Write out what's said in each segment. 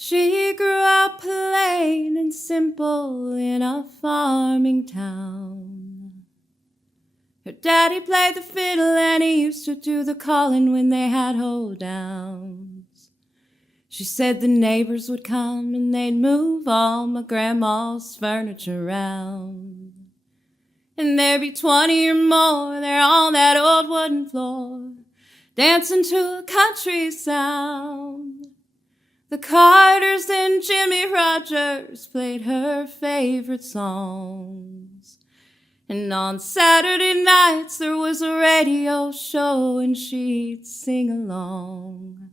She grew up plain and simple in a farming town. Her daddy played the fiddle and he used to do the calling when they had hoedowns. She said the neighbors would come and they'd move all my grandma's furniture around. And there'd be 20 or more there on that old wooden floor, dancing to a country sound. The Carters and Jimmy Rogers played her favorite songs. And on Saturday nights there was a radio show and she'd sing along.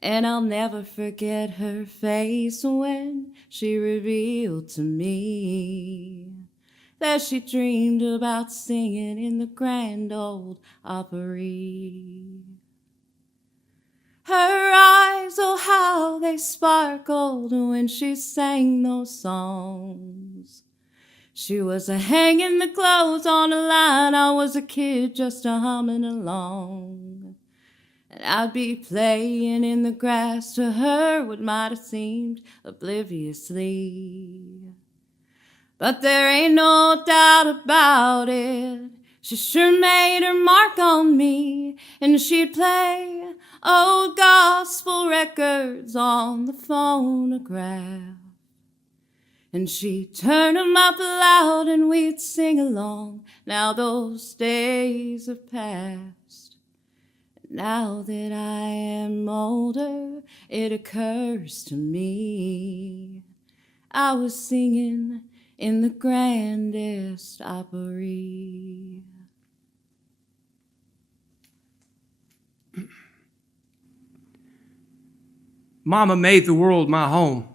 And I'll never forget her face when she revealed to me that she dreamed about singing in the Grand Ole Opry. Her eyes, oh how they sparkled when she sang those songs. She was a-hanging the clothes on a line, I was a kid just a-humming along. And I'd be playing in the grass to her what might have seemed obliviously. But there ain't no doubt about it, she sure made her mark on me, and she'd play old gospel records on the phonograph. And she'd turn 'em up loud and we'd sing along. Now those days have passed. Now that I am older, it occurs to me I was singing in the grandest Opry. Mama made the world my home.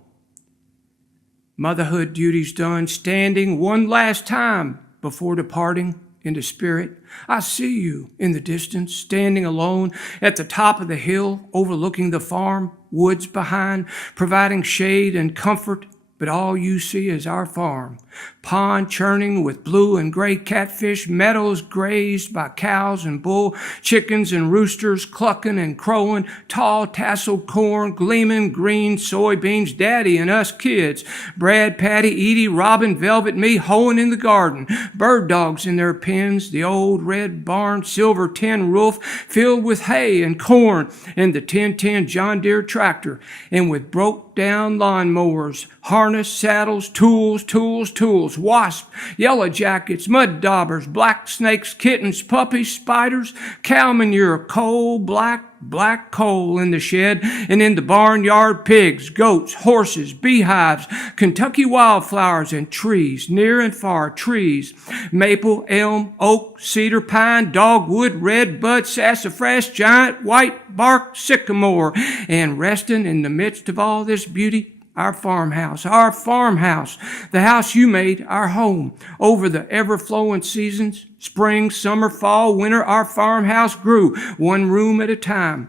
Motherhood duties done, standing one last time before departing into spirit. I see you in the distance, standing alone at the top of the hill, overlooking the farm, woods behind, providing shade and comfort. But all you see is our farm, pond churning with blue and gray catfish, meadows grazed by cows and bull, chickens and roosters clucking and crowing, tall tasseled corn, gleaming green soybeans, daddy and us kids, Brad, Patty, Edie, Robin, Velvet, me, hoeing in the garden, bird dogs in their pens, the old red barn, silver tin roof filled with hay and corn, and the 1010 John Deere tractor, and with broke down lawnmowers, harness, saddles, tools, wasp, yellow jackets, mud daubers, black snakes, kittens, puppies, spiders, cow manure, coal, black coal in the shed, and in the barnyard, pigs, goats, horses, beehives, Kentucky wildflowers, and trees, near and far, trees, maple, elm, oak, cedar, pine, dogwood, redbud, sassafras, giant, white bark, sycamore, and resting in the midst of all this beauty, our farmhouse, the house you made, our home. Over the ever-flowing seasons, spring, summer, fall, winter, our farmhouse grew, one room at a time.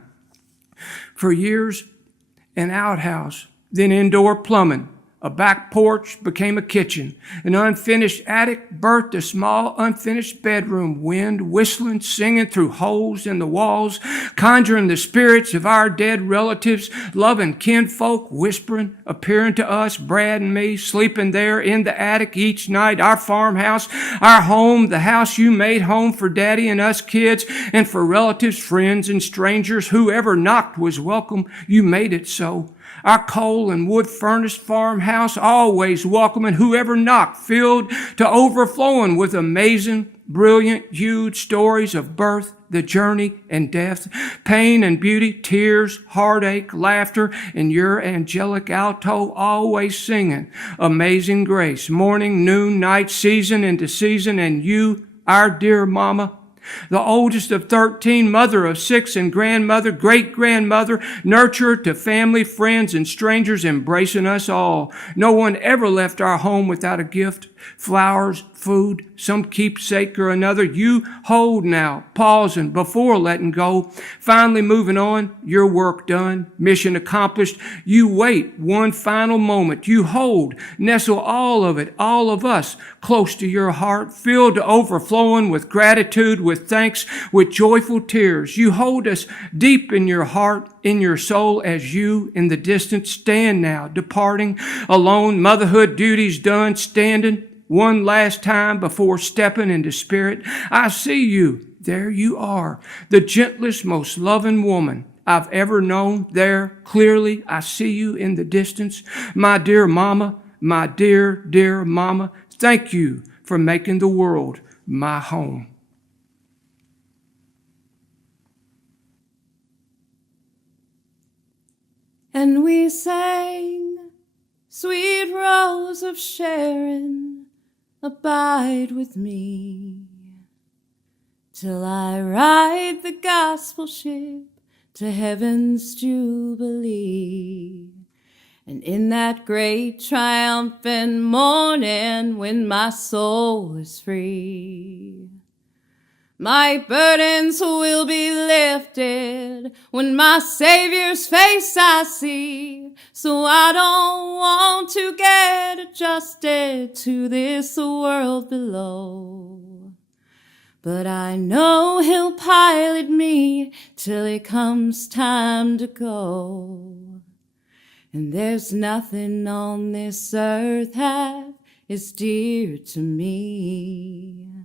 For years, an outhouse, then indoor plumbing. A back porch became a kitchen. An unfinished attic birthed a small unfinished bedroom, wind whistling, singing through holes in the walls, conjuring the spirits of our dead relatives, loving kinfolk, whispering, appearing to us, Brad and me, sleeping there in the attic each night, our farmhouse, our home, the house you made home for Daddy and us kids, and for relatives, friends, and strangers. Whoever knocked was welcome. You made it so. Our coal and wood furnace farmhouse, always welcoming whoever knocked, filled to overflowing with amazing, brilliant, huge stories of birth, the journey, and death, pain and beauty, tears, heartache, laughter, and your angelic alto always singing Amazing Grace, morning, noon, night, season into season, and you, our dear mama, the oldest of 13, mother of 6, and grandmother, great-grandmother, nurturer to family, friends, and strangers, embracing us all. No one ever left our home without a gift, flowers, food, some keepsake or another. You hold now, pausing before letting go, finally moving on, your work done, mission accomplished. You wait one final moment. You hold, nestle all of it, all of us, close to your heart, filled to overflowing with gratitude, with with thanks, with joyful tears. You hold us deep in your heart, in your soul, as you in the distance stand now, departing alone, motherhood duties done, standing one last time before stepping into spirit. I see you. There you are, the gentlest, most loving woman I've ever known. There, clearly, I see you in the distance. My dear mama, my dear, dear mama, thank you for making the world my home. And we sang, "Sweet Rose of Sharon, abide with me, till I ride the gospel ship to heaven's jubilee. And in that great triumphant morning when my soul is free, my burdens will be lifted when my Savior's face I see. So I don't want to get adjusted to this world below, but I know He'll pilot me till it comes time to go. And there's nothing on this earth half as dear to me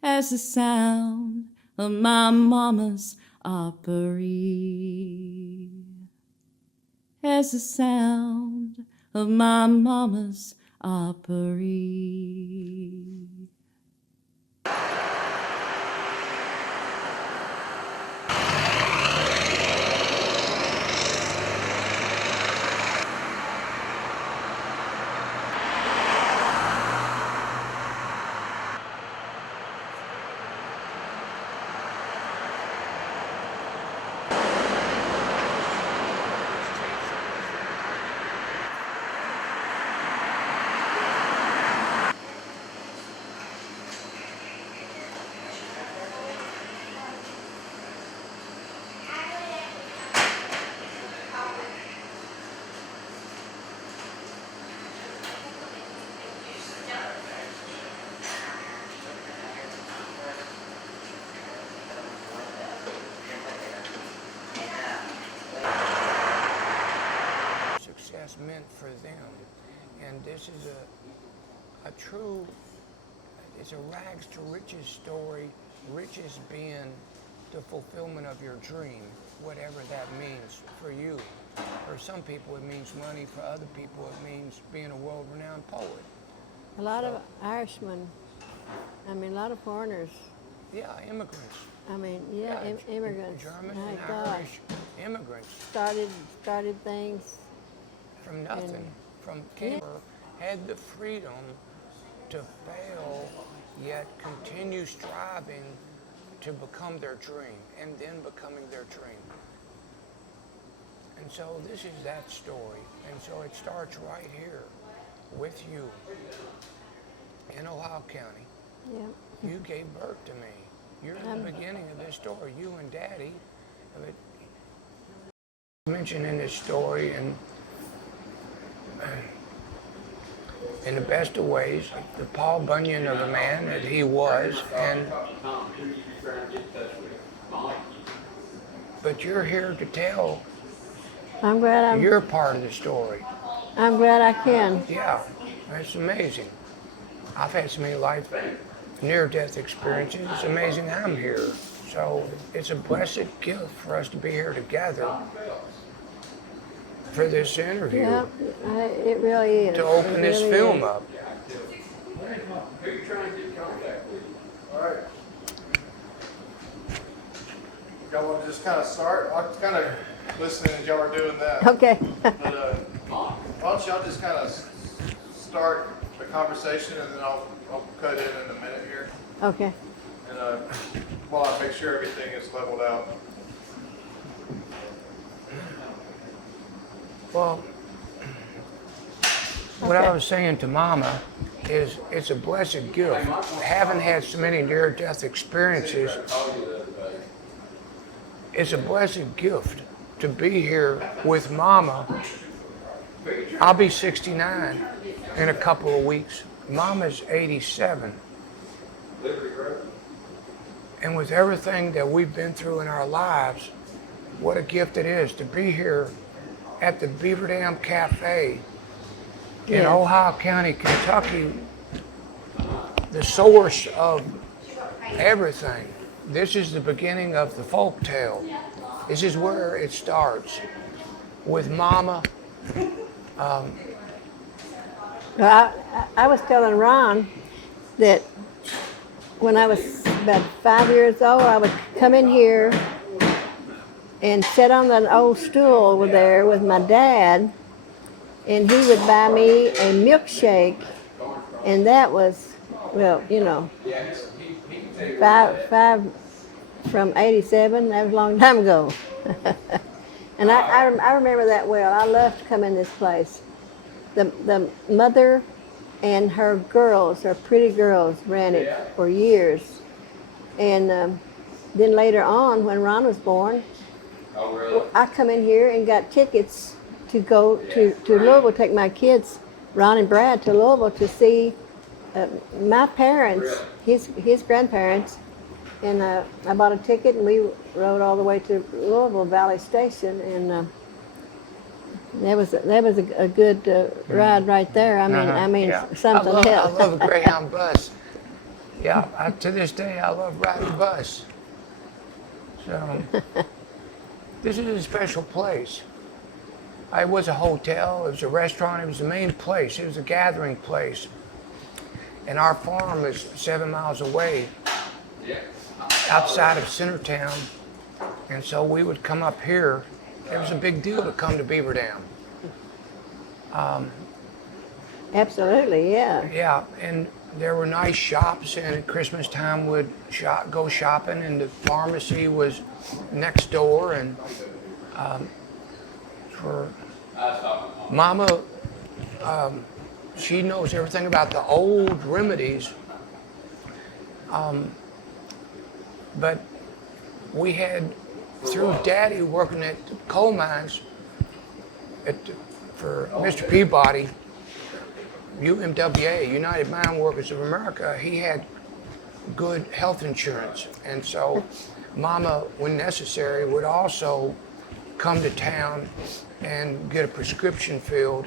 as the sound of my mama's opera, as the sound of my mama's opera. Success meant for them. And this is a true, it's a rags to riches story, riches being the fulfillment of your dream, whatever that means for you. For some people it means money, for other people it means being a world-renowned poet. A lot of Irishmen, a lot of foreigners. Yeah, immigrants. Immigrants. German My and God. Irish immigrants. Started things. From nothing, from came, had the freedom to fail, yet continue striving to become their dream, and then becoming their dream. And so this is that story, and so it starts right here with you in Ohio County. Yeah. You gave birth to me. You're the beginning of this story. You and Daddy have it mentioned in this story, and in the best of ways, the Paul Bunyan of a man that he was, but you're here to tell I'm glad your part of the story. I'm glad I can. Yeah, that's amazing. I've had so many life near-death experiences. It's amazing I'm here. So it's a blessed gift for us to be here together for this interview. Yeah, it really is. To open this really film is. up. All right. Y'all want to just kind of start? I'll kind of listening as y'all are doing that. Okay. But why don't y'all just kind of start the conversation, and then I'll cut in a minute here, Okay. and while I make sure everything is leveled out. Well, what I was saying to Mama is it's a blessed gift. Having had so many near-death experiences, it's a blessed gift to be here with Mama. I'll be 69 in a couple of weeks. Mama's 87. And with everything that we've been through in our lives, what a gift it is to be here at the Beaver Dam Cafe in Yes. Ohio County, Kentucky, the source of everything. This is the beginning of the folk tale. This is where it starts with Mama. Well, I was telling Ron that when I was about 5 years old, I would come in here and sit on that old stool over there with my dad, and he would buy me a milkshake, and that was, well, you know, five from 87, that was a long time ago. And I remember that well. I loved to come in this place. The mother and her girls, her pretty girls, ran it for years. And then later on, when Ron was born, I come in here and got tickets to go to Louisville, take my kids, Ron and Brad, to Louisville to see my parents, his grandparents. And I bought a ticket, and we rode all the way to Louisville Valley Station, and that was a good ride right there. I mean, Yeah. something I else. love a Greyhound bus. Yeah, to this day, I love riding the bus. So, this is a special place. It was a hotel, it was a restaurant, it was the main place, it was a gathering place. And our farm is 7 miles away, outside of Centertown. And so we would come up here. It was a big deal to come to Beaver Dam. Absolutely, yeah. Yeah, and there were nice shops, and at Christmas time we'd go shopping, and the pharmacy was next door. And for Mama, she knows everything about the old remedies. But we had, through Daddy working at the coal mines for Mr. Peabody, UMWA, United Mine Workers of America, he had good health insurance. And so Mama, when necessary, would also come to town and get a prescription filled.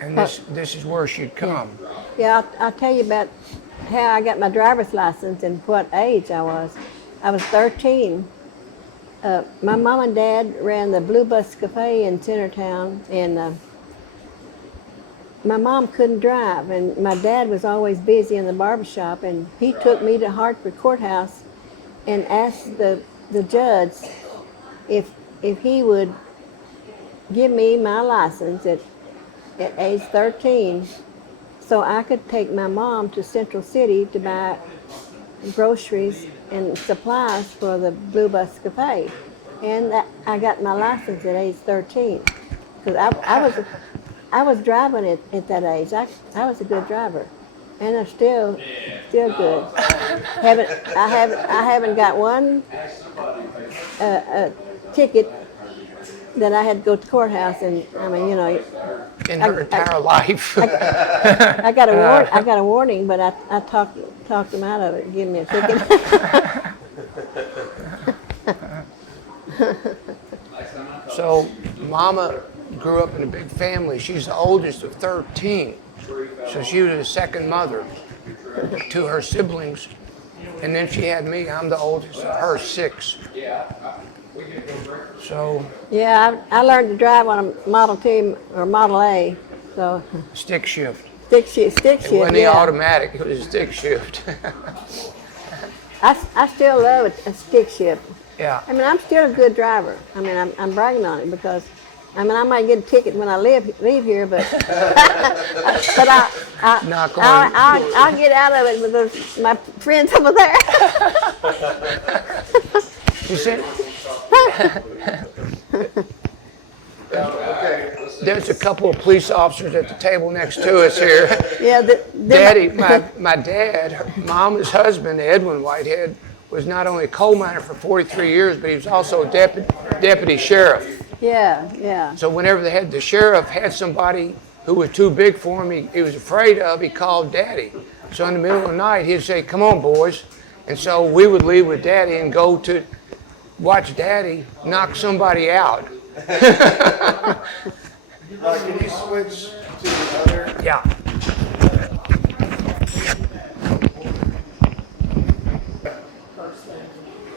And this is where she'd come. Yeah, I'll tell you about how I got my driver's license and what age I was. I was 13. My mom and dad ran the Blue Bus Cafe in Centertown, and my mom couldn't drive, and my dad was always busy in the barbershop, and he took me to Hartford Courthouse and asked the judge if he would give me my license at age 13 so I could take my mom to Central City to buy groceries and supplies for the Blue Bus Cafe. And I got my license at age 13 because I was driving it at that age. I was a good driver, and I'm still good. I haven't got one ticket that I had to go to the courthouse, and I mean, you know, In her entire life. I got a warning, but I talked them out of it and gave me a ticket. So Mama grew up in a big family. She's the oldest of 13. So she was a second mother to her siblings. And then she had me. I'm the oldest of her 6. So Yeah, I learned to drive on a Model T or Model A, so stick shift. stick shift, It wasn't the yeah. automatic, it was a stick shift. I still love a stick shift. Yeah. I mean, I'm still a good driver. I mean, I'm bragging on it because, I mean, I might get a ticket when I leave here, but but I'll get out of it with my friends over there. You see? Okay. There's a couple of police officers at the table next to us here. Yeah, Daddy, my dad, Mama's husband, Edwin Whitehead, was not only a coal miner for 43 years, but he was also a deputy sheriff. Yeah. So whenever the sheriff had somebody who was too big for him, he was afraid of, he called Daddy. So in the middle of the night, he'd say, "Come on, boys." And so we would leave with Daddy and go to watch Daddy knock somebody out. Can you switch to the other? Yeah.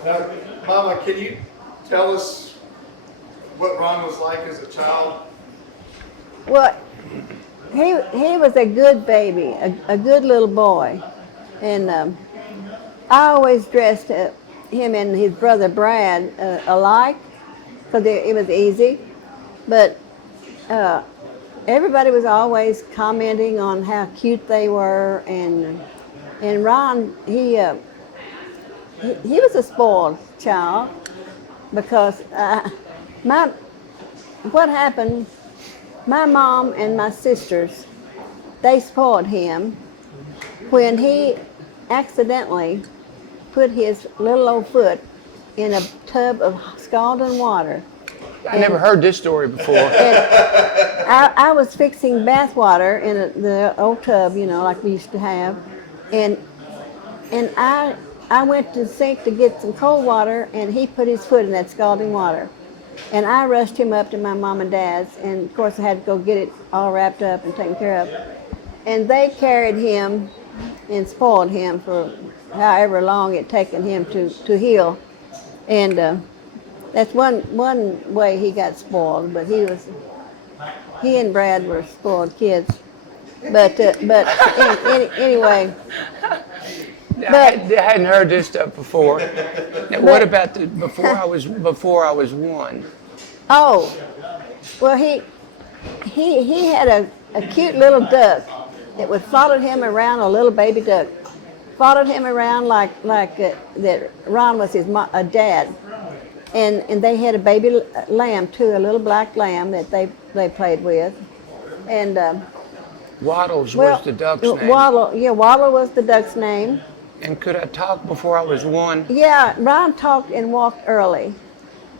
Now, Mama, can you tell us what Ron was like as a child? Well, he was a good baby, a good little boy. And I always dressed him and his brother Brad alike because it was easy. But everybody was always commenting on how cute they were. And Ron, he was a spoiled child because what happened, my mom and my sisters, they spoiled him when he accidentally put his little old foot in a tub of scalding water. I never heard this story before. I was fixing bath water in the old tub, like we used to have, and I went to the sink to get some cold water, and he put his foot in that scalding water. And I rushed him up to my mom and dad's, and of course I had to go get it all wrapped up and taken care of. And they carried him and spoiled him for however long it taken him to heal. And that's one way he got spoiled, but he and Brad were spoiled kids. But anyway. I hadn't heard this stuff before. Now, what about before I was 1? Oh, well, he had a cute little duck that would follow him around, a little baby duck, followed him around like that. Ron was his dad, and they had a baby lamb too, a little black lamb that they played with, and Waddles was the duck's name. Waddle was the duck's name. And could I talk before I was 1? Yeah, Ron talked and walked early.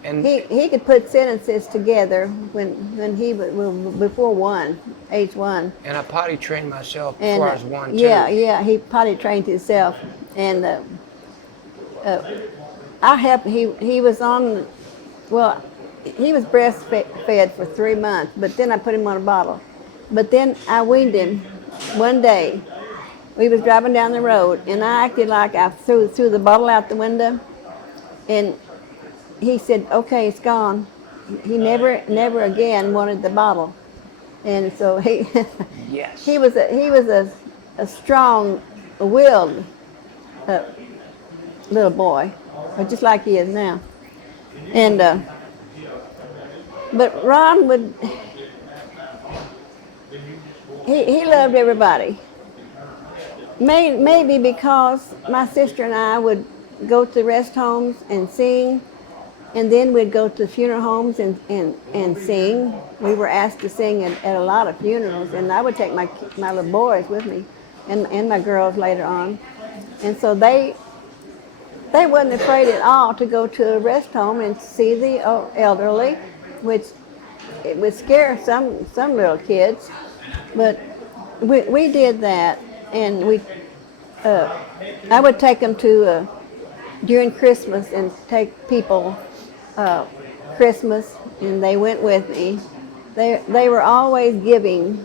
And He could put sentences together when he was before age 1. And I potty trained myself before I was 1 too. Yeah, he potty trained himself, and I helped. He was on. Well, he was breastfed for 3 months, but then I put him on a bottle. But then I weaned him one day. We was driving down the road, and I acted like I threw the bottle out the window, and he said, "Okay, it's gone." He never again wanted the bottle, and so Yes. he was a strong-willed little boy, just like he is now. And but Ron would he loved everybody. Maybe because my sister and I would go to rest homes and sing, and then we'd go to funeral homes and sing. We were asked to sing at a lot of funerals, and I would take my little boys with me, and my girls later on. And so they wasn't afraid at all to go to a rest home and see the elderly, which it would scare some little kids, but we did that. And I would take them to during Christmas and take people Christmas, and they went with me. They were always giving.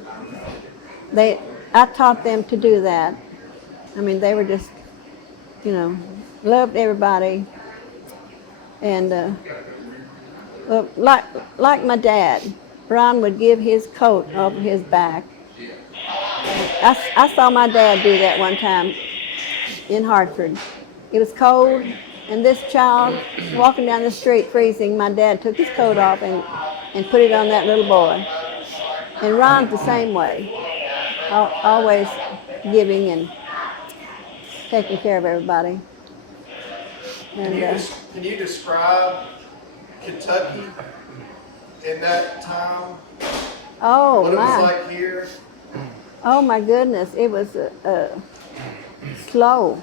I taught them to do that. I mean, they were just, loved everybody, and well, like my dad, Ron would give his coat over his back. I saw my dad do that one time in Hartford. It was cold, and this child walking down the street freezing, my dad took his coat off and put it on that little boy. And Ron's the same way, always giving and taking care of everybody. And, Can you describe Kentucky in that time? Oh, what it was my. like here? Oh my goodness, it was slow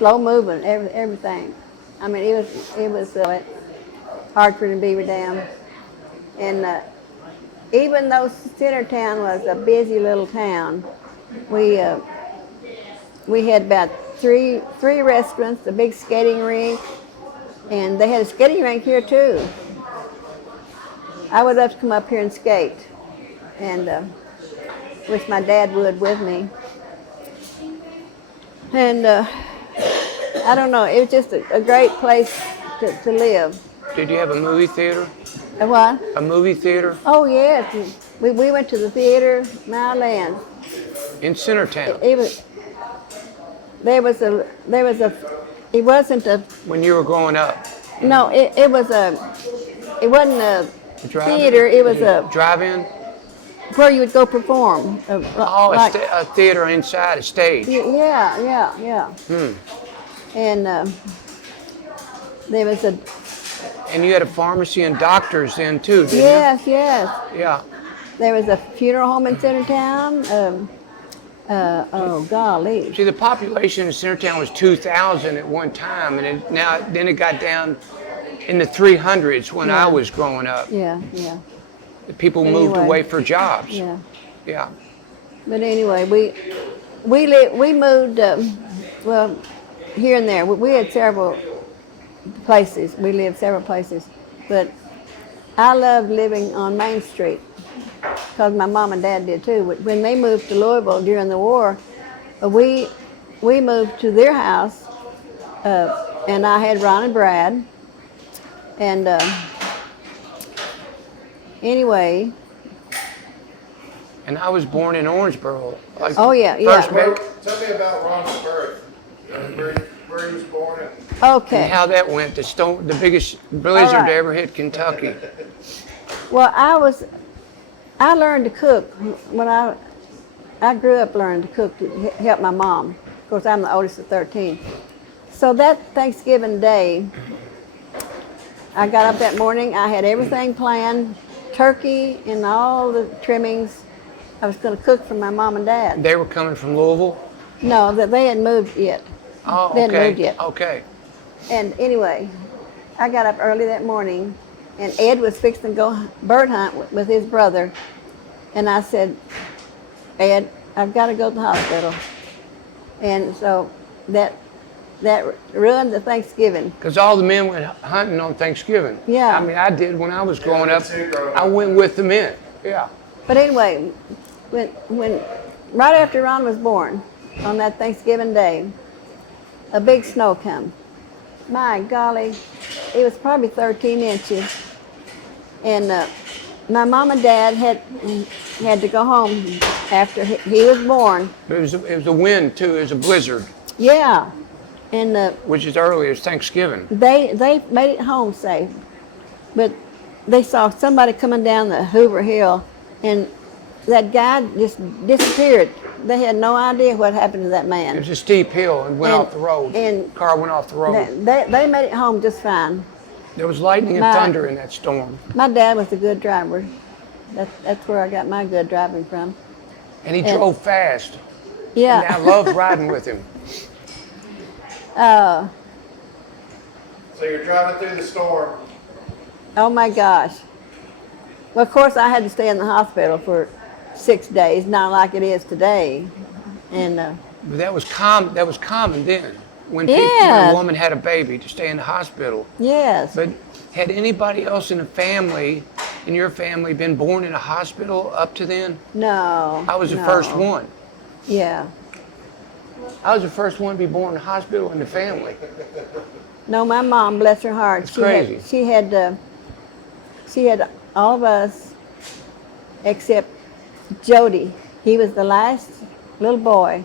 moving, everything. I mean, it was Hartford and Beaver Dam, and even though Centertown was a busy little town, we we had about three restaurants, a big skating rink, and they had a skating rink here too. I would love to come up here and skate, and wish my dad would with me. And I don't know, it was just a great place to live. Did you have a movie theater? A what? A movie theater Oh yes, we went to the theater, my land. in Centertown It was it wasn't a when you were growing up? no it wasn't a Drive-in? theater, it was a drive-in. where you would go perform. Oh, Like- a theater inside a stage. yeah. And there was a And you had a pharmacy and doctors then too, didn't yes. you? Yeah. There was a funeral home in Centertown. Oh golly. See, the population in Centertown was 2,000 at one time, and then it got down in the 300s when I Yeah. was growing up. Yeah. The people moved Anyway. away for jobs. Yeah. Yeah. But anyway, we moved well here and there. We had several places. We lived several places, but I loved living on Main Street because my mom and dad did too. When they moved to Louisville during the war, we moved to their house, and I had Ron and Brad, and anyway. And I was born in Orangeboro. Like Oh, yeah. First Tell me about Ron's birth, where he was born and Okay. and how that went. The biggest blizzard All right. to ever hit Kentucky. Well, I learned to cook when I grew up learning to cook to help my mom. Of course, I'm the oldest of 13. So that Thanksgiving Day, I got up that morning. I had everything planned, turkey and all the trimmings. I was going to cook for my mom and dad. They were coming from Louisville. No, that they hadn't moved yet. Oh, They hadn't okay. moved yet. Okay. And anyway, I got up early that morning, and Ed was fixing to go bird hunt with his brother. And I said, Ed, I've got to go to the hospital. And so that ruined the Thanksgiving. Because all the men went hunting on Thanksgiving. Yeah. I mean, I did when I was growing I up. did too, growing I up. went with the men. Yeah. But anyway, when right after Ron was born, on that Thanksgiving Day, a big snow come. My golly, it was probably 13 inches. And my mom and dad had to go home after he was born. It was a wind too. It was a blizzard, Yeah. And which is early as Thanksgiving. they made it home safe. But they saw somebody coming down the Hoover Hill, and that guy just disappeared. They had no idea what happened to that It man. was a steep hill and went And- off the road. and- Car went off the road. They made it home just fine. There was lightning and My- thunder in that storm. My dad was a good driver. That's where I got my good driving from. And he And- drove fast. Yeah. And I loved riding with him. Oh you're driving through the storm. oh my gosh. Well, of course, I had to stay in the hospital for 6 days, not like it is today. And But that was common then. When Yeah. a woman had a baby to stay in the hospital. yes, But had anybody else in your family, been born in a hospital up to then? no. I was the no. first one. Yeah. I was the first one to be born in a hospital in the family. No, my mom, bless her heart, It's crazy. she had all of us except Jody. He was the last little boy.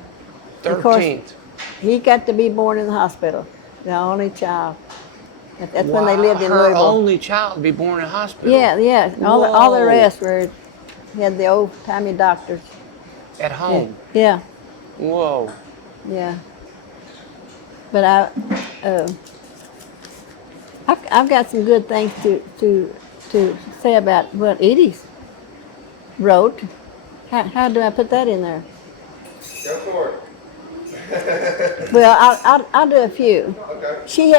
Of course, 13th. he got to be born in the hospital, the only child. That's when they Wow, lived in her Louisville. only child to be born in a hospital. Yeah. All the Whoa. rest were had the old timey doctors. At home. Yeah. Whoa. Yeah. But I've got some good things to say about what Edie's wrote. How do I put that in there? Go for it. Well, I'll do a few. Okay. She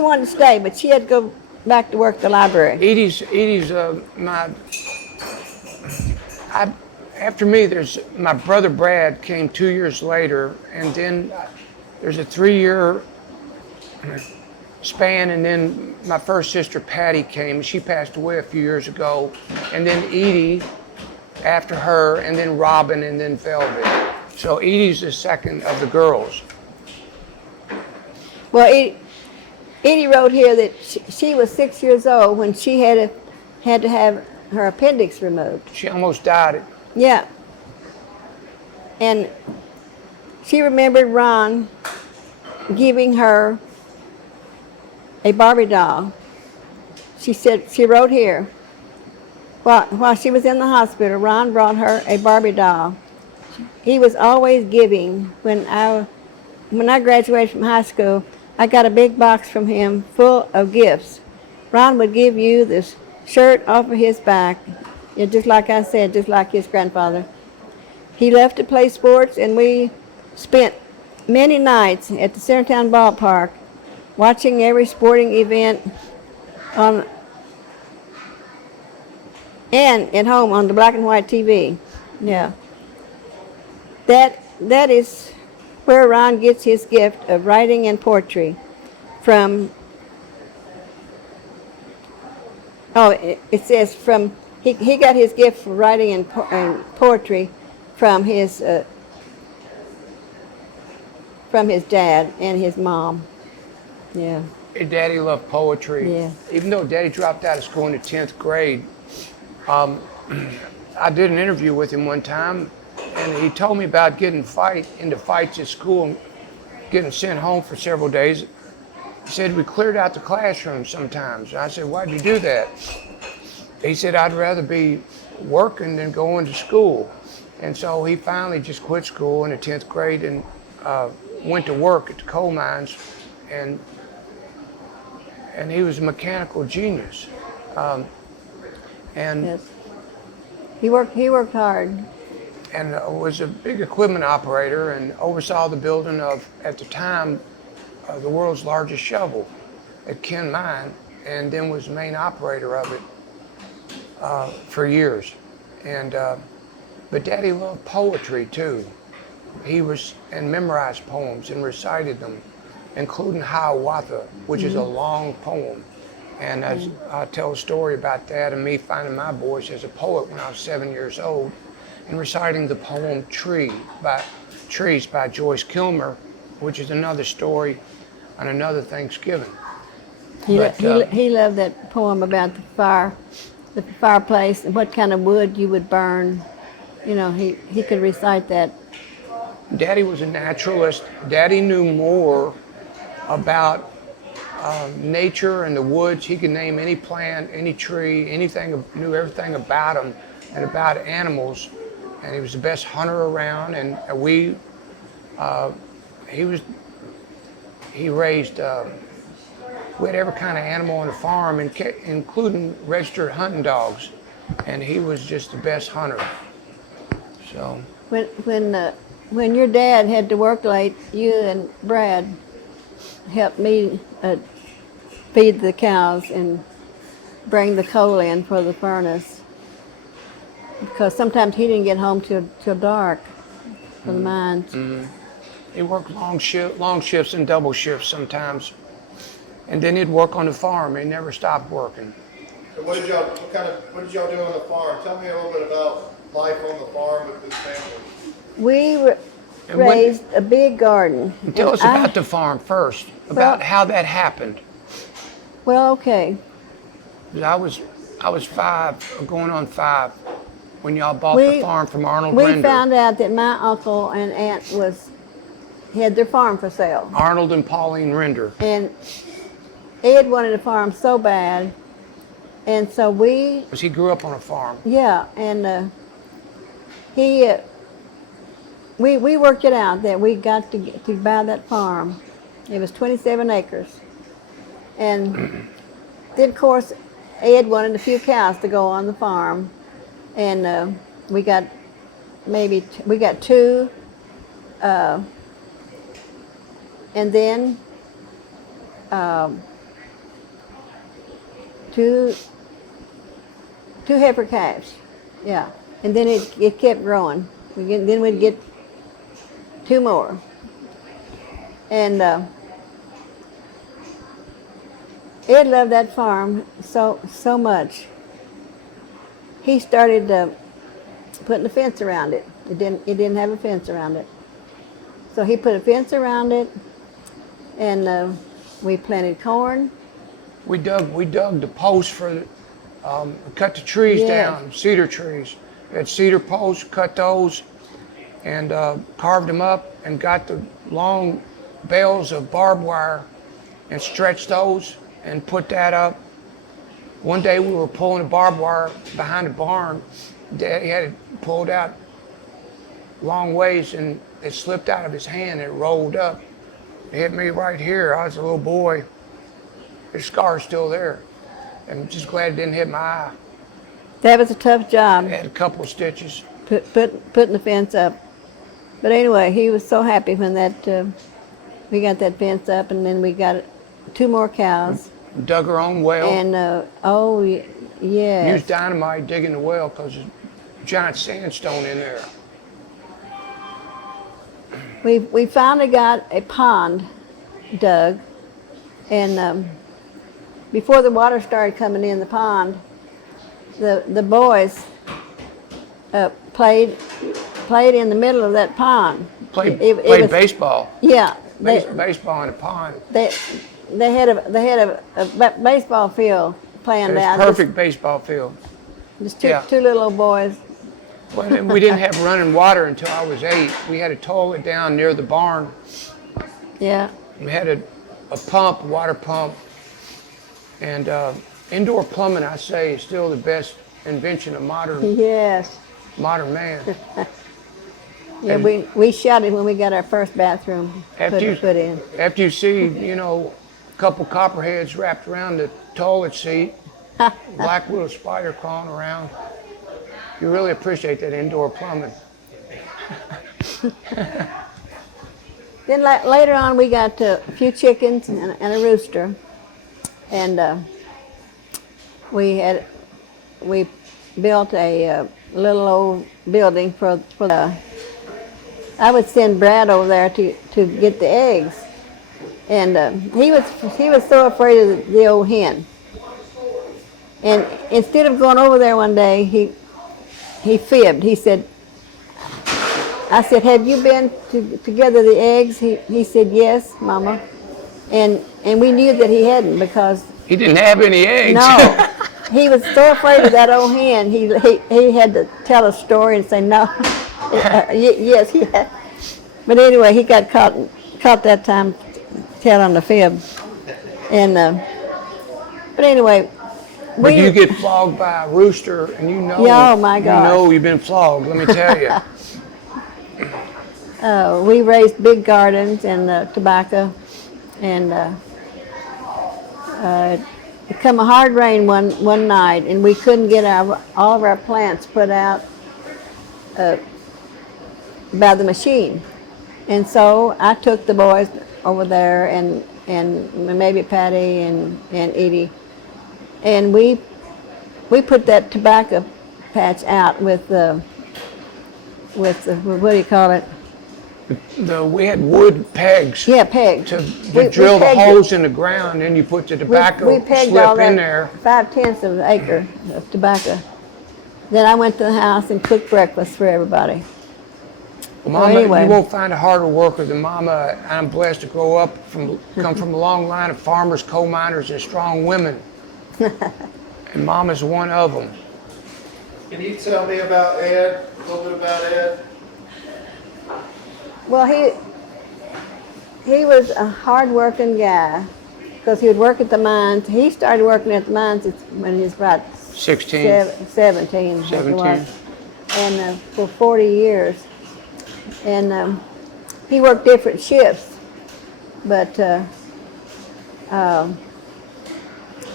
wanted to stay, but she had to go back to work at the library. Edie's after me, there's my brother Brad came 2 years later, and then there's a 3 year span, and then my first sister Patty came. She passed away a few years ago, and then Edie after her, and then Robin, and then Velvet. So Edie's the second of the girls. Well, Edie wrote here that she was 6 years old when she had to have her appendix removed. She almost died. Yeah. And she remembered Ron giving her a Barbie doll. She said, she wrote here, while she was in the hospital, Ron brought her a Barbie doll. He was always giving. When I graduated from high school, I got a big box from him full of gifts. Ron would give you this shirt off of his back, just like I said, just like his grandfather. He left to play sports, and we spent many nights at the Centertown ballpark watching every sporting event and at home on the black and white TV. Yeah. That is where Ron gets his gift of writing and poetry from. Oh, it says from, he got his gift for writing and poetry from his dad and his mom. Yeah. Daddy loved poetry. Yeah. Even though Daddy dropped out of school in the 10th grade, I did an interview with him one time, and he told me about getting into fights at school and getting sent home for several days. He said, we cleared out the classroom sometimes. And I said, why'd you do that? He said, I'd rather be working than going to school. And so he finally just quit school in the 10th grade and went to work at the coal mines, and he was a mechanical genius. And Yes. He worked hard. and was a big equipment operator and oversaw the building of, at the time, the world's largest shovel at Ken Mine, and then was the main operator of it for years. And but Daddy loved poetry too. He memorized poems and recited them, including Hiawatha, which is a long poem. And I tell a story about that and me finding my voice as a poet when I was 7 years old and reciting the poem Trees by Joyce Kilmer, which is another story on another Thanksgiving. He loved that poem about the fireplace, and what kind of wood you would burn. You know, he could recite that. Daddy was a naturalist. Daddy knew more about nature and the woods. He could name any plant, any tree, anything, knew everything about them and about animals. And he was the best hunter around. And he raised, we had every kind of animal on the farm, including registered hunting dogs. And he was just the best hunter. So. When your dad had to work late, you and Brad helped me feed the cows and bring the coal in for the furnace, because sometimes he didn't get home till dark for the mines. Mm-hmm. He worked long shifts and double shifts sometimes, and then he'd work on the farm. He never stopped working. So what did y'all do on the farm? Tell me a little bit about life on the farm with this family. We raised a big garden. Tell us about the farm first, about how that happened. Well, okay. I was 5, going on 5, when y'all bought the farm from Arnold We Render. found out that my uncle and aunt had their farm for sale. Arnold and Pauline Render. And Ed wanted a farm so bad, and so Because he grew up on a farm. yeah, and we worked it out that we got to buy that farm. It was 27 acres. And then, of course, Ed wanted a few cows to go on the farm. And we got 2. And then 2 heifer calves. Yeah. and then it kept growing. Then we'd get 2 more. And Ed loved that farm so much. He started putting a fence around it. It didn't have a fence around it. So he put a fence around it, and we planted corn. We dug the posts for cut the trees down, cedar trees. We had cedar posts, cut those, and carved them up, and got the long bales of barbed wire and stretched those and put that up. One day we were pulling the barbed wire behind the barn. Daddy had it pulled out long ways, and it slipped out of his hand and it rolled up. It hit me right here. I was a little boy. The scar's still there. I'm just glad it didn't hit my eye. That was a tough job. It had a couple of stitches. Putting the fence up. But anyway, he was so happy when we got that fence up, and then we got 2 more cows. Dug our own well. And yes. Used dynamite digging the well because there's giant sandstone in there. We finally got a pond dug, and before the water started coming in the pond, the boys played in the middle of that pond. Played baseball. Yeah. Baseball in a pond. They had a baseball field planned out. Perfect baseball field. Just two little old boys. Well, we didn't have running water until I was 8. We had a toilet down near the barn. Yeah. We had a pump, water pump, and indoor plumbing, I say, is still the best invention of modern man. Yeah, we shouted when we got our first bathroom put in. After you see, a couple copperheads wrapped around the toilet seat, black widow spider crawling around, you really appreciate that indoor plumbing. Then later on, we got a few chickens and a rooster, and we built a little old building for the. I would send Brad over there to get the eggs, and he was so afraid of the old hen. And instead of going over there one day, he fibbed. He said, I said, have you been to gather the eggs? He said, yes, Mama. And we knew that he hadn't, because he didn't have any eggs. No. He was so afraid of that old hen, he had to tell a story and say no. Yes, he had. But anyway, he got caught that time telling the fib. And but anyway, But you get flogged by a rooster, and oh my God. You know you've been flogged, let me tell you. We raised big gardens and tobacco, and it come a hard rain one night, and we couldn't get all of our plants put out by the machine. And so I took the boys over there, and maybe Patty and Edie, and we put that tobacco patch out with the what do you call it? We had wood pegs. Yeah, pegs. To drill the holes in the ground, and you put the tobacco slip in there. 5/10 of an acre of tobacco. Then I went to the house and cooked breakfast for everybody. Mama, anyway. You won't find a harder worker than Mama. I'm blessed to come from a long line of farmers, coal miners, and strong women. And Mama's one of them. Can you tell me about Ed, a little bit about Ed? Well, he was a hard-working guy, because he would work at the mines. He started working at the mines when he was about 17. 17. And for 40 years. And he worked different shifts. But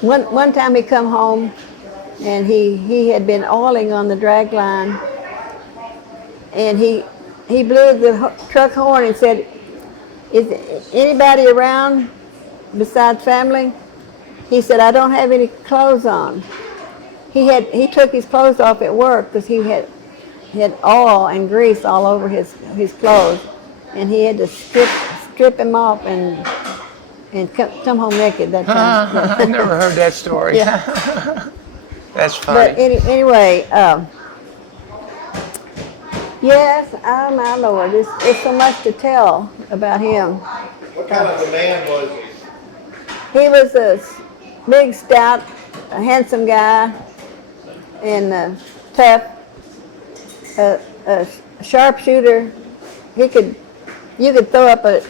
one time he come home, and he had been oiling on the drag line, and he blew the truck horn and said, "Is anybody around besides family?" He said, "I don't have any clothes on." He took his clothes off at work because he had oil and grease all over his clothes, and he had to strip him off and come home naked that time. I never heard that story. Yeah. That's funny. But anyway, yes, oh my Lord, it's so much to tell about him. What kind of a man was he? He was a big, stout, a handsome guy, and tough, a sharpshooter. You could throw up a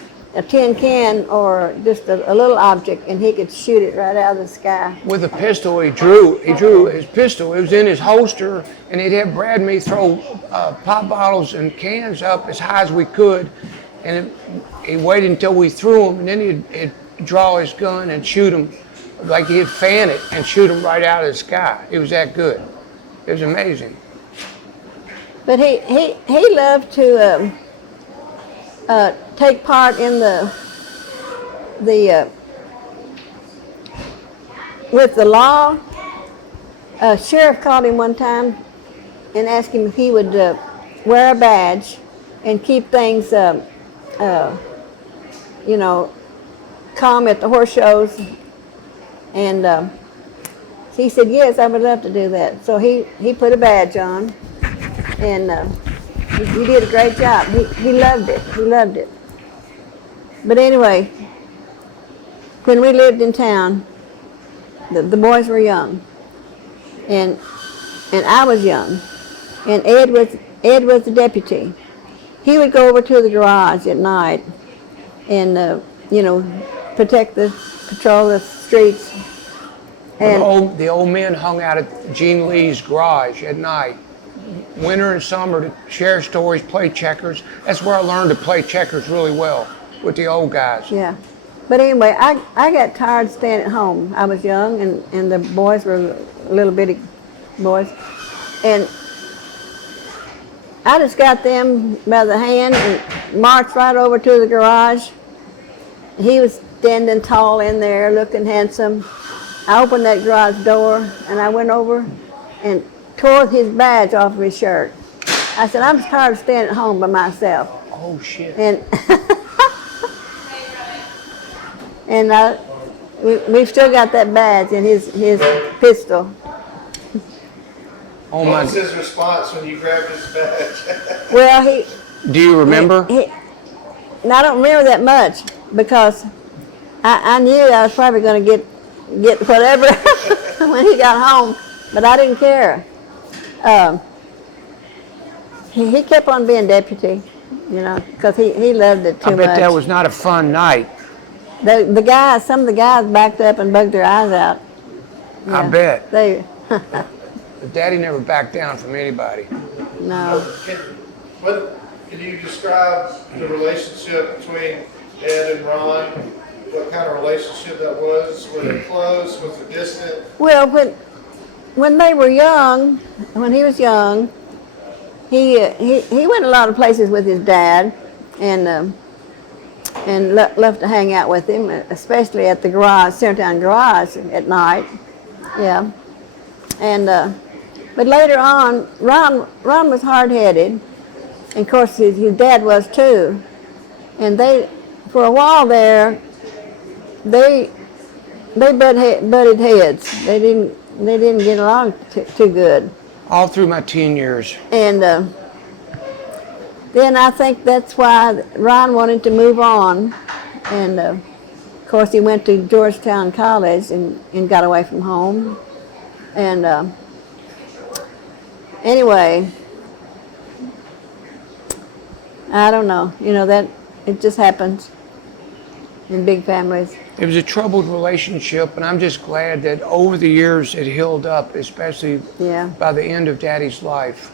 tin can or just a little object, and he could shoot it right out of the sky. With a pistol, he drew his pistol. It was in his holster, and he'd have Brad and me throw pop bottles and cans up as high as we could, and he waited until we threw them, and then he'd draw his gun and shoot them, like he'd fan it and shoot them right out of the sky. It was that good. It was amazing. But he loved to take part in the with the law. Sheriff called him one time and asked him if he would wear a badge and keep things, calm at the horse shows. And he said, yes, I would love to do that. So he put a badge on, and he did a great job. He loved it. He loved it. But anyway, when we lived in town, the boys were young, and I was young, and Ed was the deputy. He would go over to the garage at night, and patrol the streets. And The old men hung out at Gene Lee's garage at night, winter and summer, to share stories, play checkers. That's where I learned to play checkers really well, with the old guys. yeah. But anyway, I got tired staying at home. I was young, and the boys were little bitty boys. And I just got them by the hand and marched right over to the garage. He was standing tall in there, looking handsome. I opened that garage door, and I went over and tore his badge off of his shirt. I said, I'm tired of staying at home by myself. Oh, shit. And and we've still got that badge and his pistol. Oh, What my. was his response when you grabbed his badge? Well, Do you remember? And I don't remember that much because I knew I was probably going to get whatever when he got home, but I didn't care. He kept on being deputy, because he loved it too I much. bet that was not a fun night. Some of the guys backed up and bugged their eyes out. I Yeah, bet. They, Daddy never backed down from anybody. no. Can you describe the relationship between Ed and Ron? What kind of relationship that was? Was it close? Was it distant? Well, when they were young, when he was young, he went a lot of places with his dad, and loved to hang out with him, especially at the garage, Centertown Garage at night. Yeah, and but later on, Ron was hard-headed, and of course his dad was too, and they, for a while there, they butted heads. They didn't get along too good. All through my teen years. And then I think that's why Ron wanted to move on. And of course he went to Georgetown College and got away from home. And anyway, I don't know. That it just happens in big families. It was a troubled relationship, and I'm just glad that over the years it healed up, especially Yeah. by the end of Daddy's life.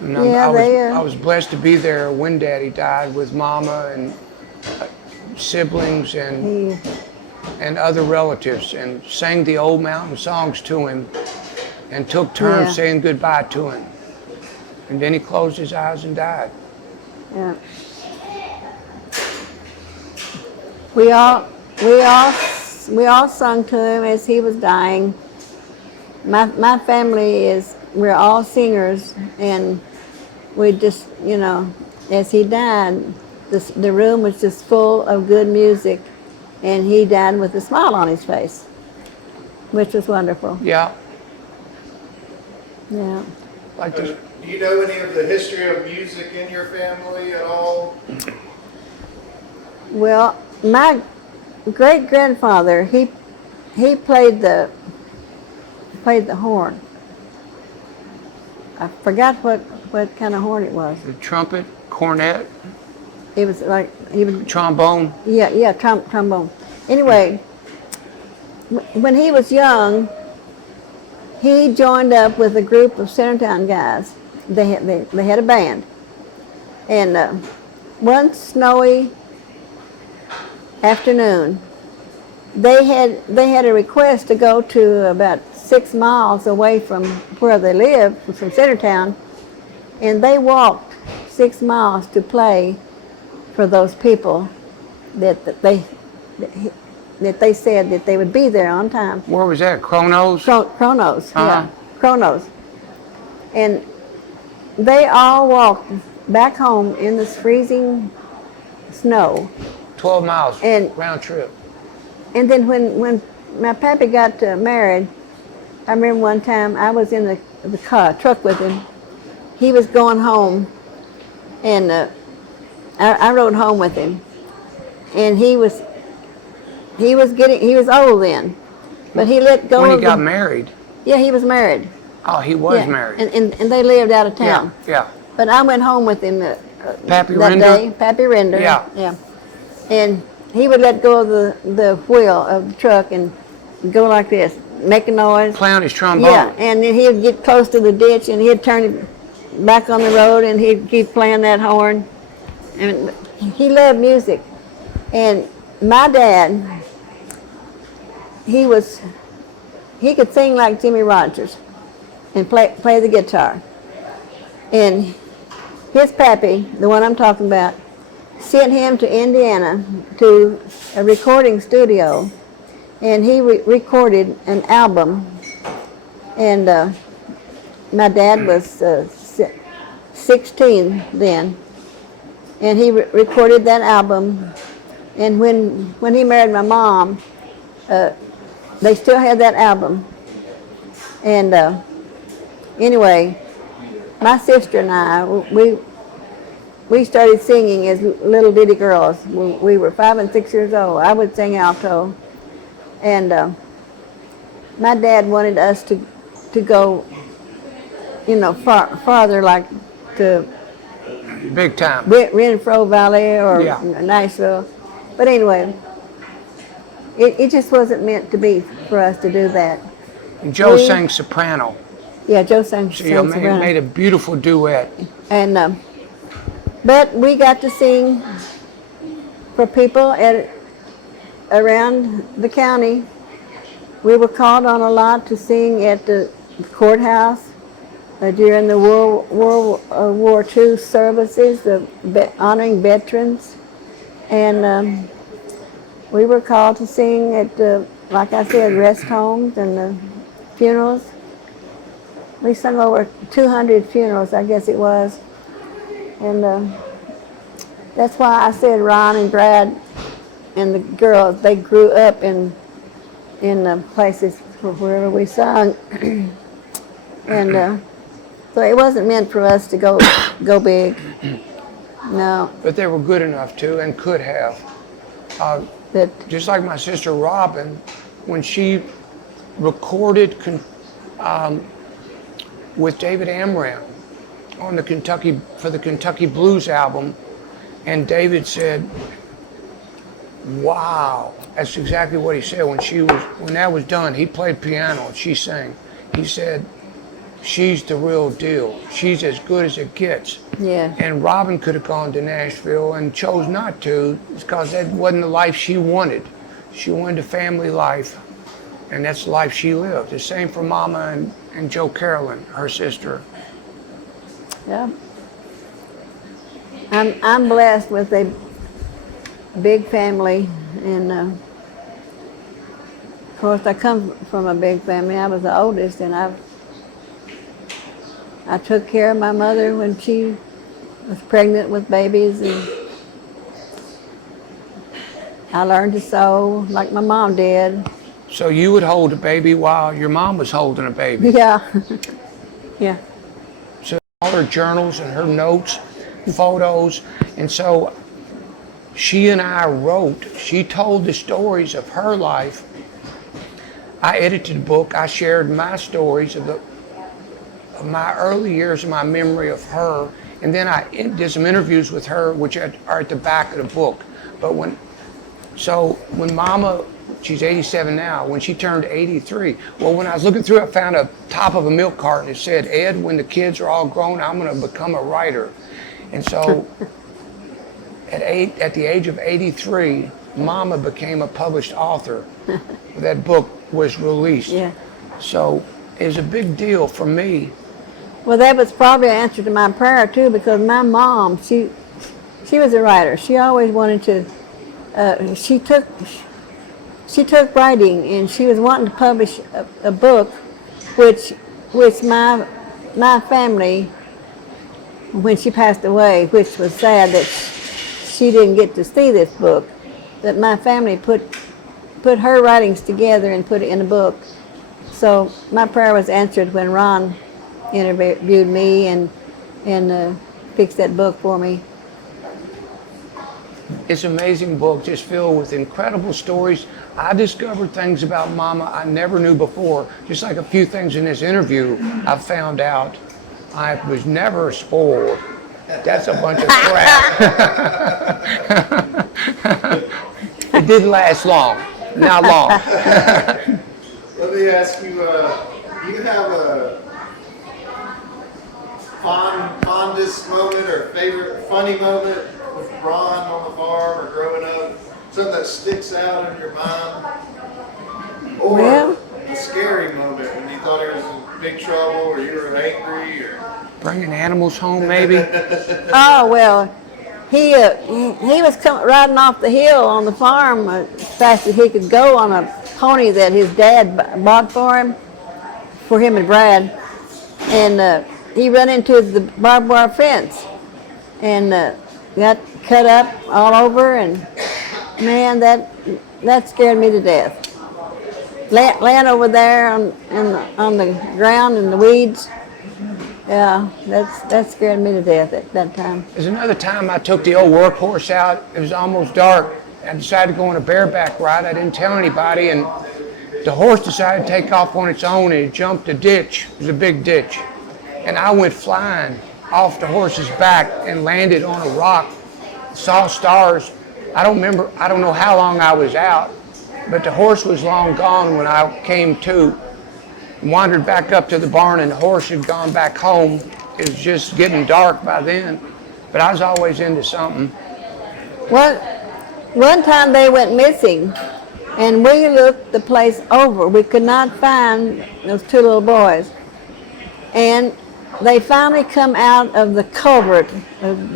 And Yeah, I was blessed to be there when Daddy died with Mama and siblings and other relatives, and sang the old mountain songs to him and took turns Yeah. saying goodbye to him. And then he closed his eyes and died. Yeah. We all sung to him as he was dying. My family is we're all singers, and we just, as he died, the room was just full of good music, and he died with a smile on his face, which was wonderful. Yeah. Yeah. Like this. Do you know any of the history of music in your family at all? Well, my great grandfather, he played the horn. I forgot what kind of horn it was. The trumpet, cornet, It was like he would. trombone. Yeah, trombone. Anyway, when he was young, he joined up with a group of Centertown guys. They had a band, and one snowy afternoon, they had a request to go to about 6 miles away from where they lived, from Centertown, and they walked 6 miles to play for those people that they said that they would be there on time. Where was that? Kronos? Kronos, Uh-huh. yeah, Kronos. And they all walked back home in this freezing snow. 12 miles And- round trip. And then when my pappy got married, I remember one time I was in the truck with him. He was going home, and I rode home with him. And he was old then, but he let go When he of got married. Yeah, he was married. Oh, he was Yeah, married. and they lived out of yeah, town. yeah. But I went home with him Pappy that Render? day, Pappy Render. Yeah. Yeah. And he would let go of the wheel of the truck and go like this, make a noise. Play on his trombone. Yeah, and then he'd get close to the ditch and he'd turn it back on the road and he'd keep playing that horn. And he loved music. And my dad, he could sing like Jimmy Rogers and play the guitar. And his pappy, the one I'm talking about, sent him to Indiana to a recording studio, and he recorded an album. And my dad was 16 then, and he recorded that album. And when he married my mom, they still had that album. And anyway, my sister and I, we started singing as little ditty girls. We were 5 and 6 years old. I would sing alto. And my dad wanted us to go, farther, like to Big time. Renfro Valley or Yeah. Nashville. But anyway, it just wasn't meant to be for us to do that. And Joe We- sang soprano. Yeah, Joe sang So you made a beautiful duet. And but we got to sing for people around the county. We were called on a lot to sing at the courthouse during the World War II services, honoring veterans, and we were called to sing at, like I said, rest homes and funerals. We sung over 200 funerals, I guess it was. And that's why I said Ron and Brad and the girls, they grew up in places wherever we sung. And so it wasn't meant for us to go big. No. But they were good enough to and could have. But Just like my sister Robin, when she recorded with David Amram on the Kentucky Blues album, and David said, "Wow," that's exactly what he said when that was done. He played piano and she sang. He said, "She's the real deal. She's as good as it gets." yeah, And Robin could have gone to Nashville and chose not to because that wasn't the life she wanted. She wanted a family life, and that's the life she lived. The same for Mama and Joe Carolyn, her sister. yeah. I'm blessed with a big family, and of course I come from a big family. I was the oldest, and I took care of my mother when she was pregnant with babies, and I learned to sew like my mom did. So you would hold a baby while your mom was holding a baby. Yeah, yeah. So all her journals and her notes, photos, and so she and I wrote, she told the stories of her life. I edited the book, I shared my stories of my early years and my memory of her, and then I did some interviews with her, which are at the back of the book. But when Mama, she's 87 now, when she turned 83, well, when I was looking through, I found a top of a milk carton. It said, Ed, when the kids are all grown, I'm going to become a writer. And so at the age of 83, Mama became a published author. That book was released. Yeah. So it was a big deal for me. Well, that was probably an answer to my prayer too, because my mom, she was a writer. She always wanted to. She took writing, and she was wanting to publish a book, which my family, when she passed away, which was sad that she didn't get to see this book, that my family put her writings together and put it in a book. So my prayer was answered when Ron interviewed me and fixed that book for me. It's an amazing book, just filled with incredible stories. I discovered things about Mama I never knew before, just like a few things in this interview I found out. I was never spoiled. That's a bunch of crap. It didn't last long, not long. Let me ask you, you have a fondest moment or favorite funny moment with Ron on the farm or growing up? Something that sticks out in your mind? Or Well, a scary moment when you thought he was in big trouble or you were angry or... Bringing animals home, maybe. oh well, he was riding off the hill on the farm as fast as he could go on a pony that his dad bought for him and Brad, and he ran into the barbed wire fence and got cut up all over, and man, that scared me to death. Laying over there on the ground in the weeds. Yeah, that scared me to death at that time. There's another time I took the old workhorse out. It was almost dark. I decided to go on a bareback ride. I didn't tell anybody, and the horse decided to take off on its own, and it jumped a ditch. It was a big ditch. And I went flying off the horse's back and landed on a rock. Saw stars. I don't know how long I was out, but the horse was long gone when I came to. Wandered back up to the barn, and the horse had gone back home. It was just getting dark by then, but I was always into something. One time they went missing, and we looked the place over. We could not find those two little boys, and they finally come out of the culvert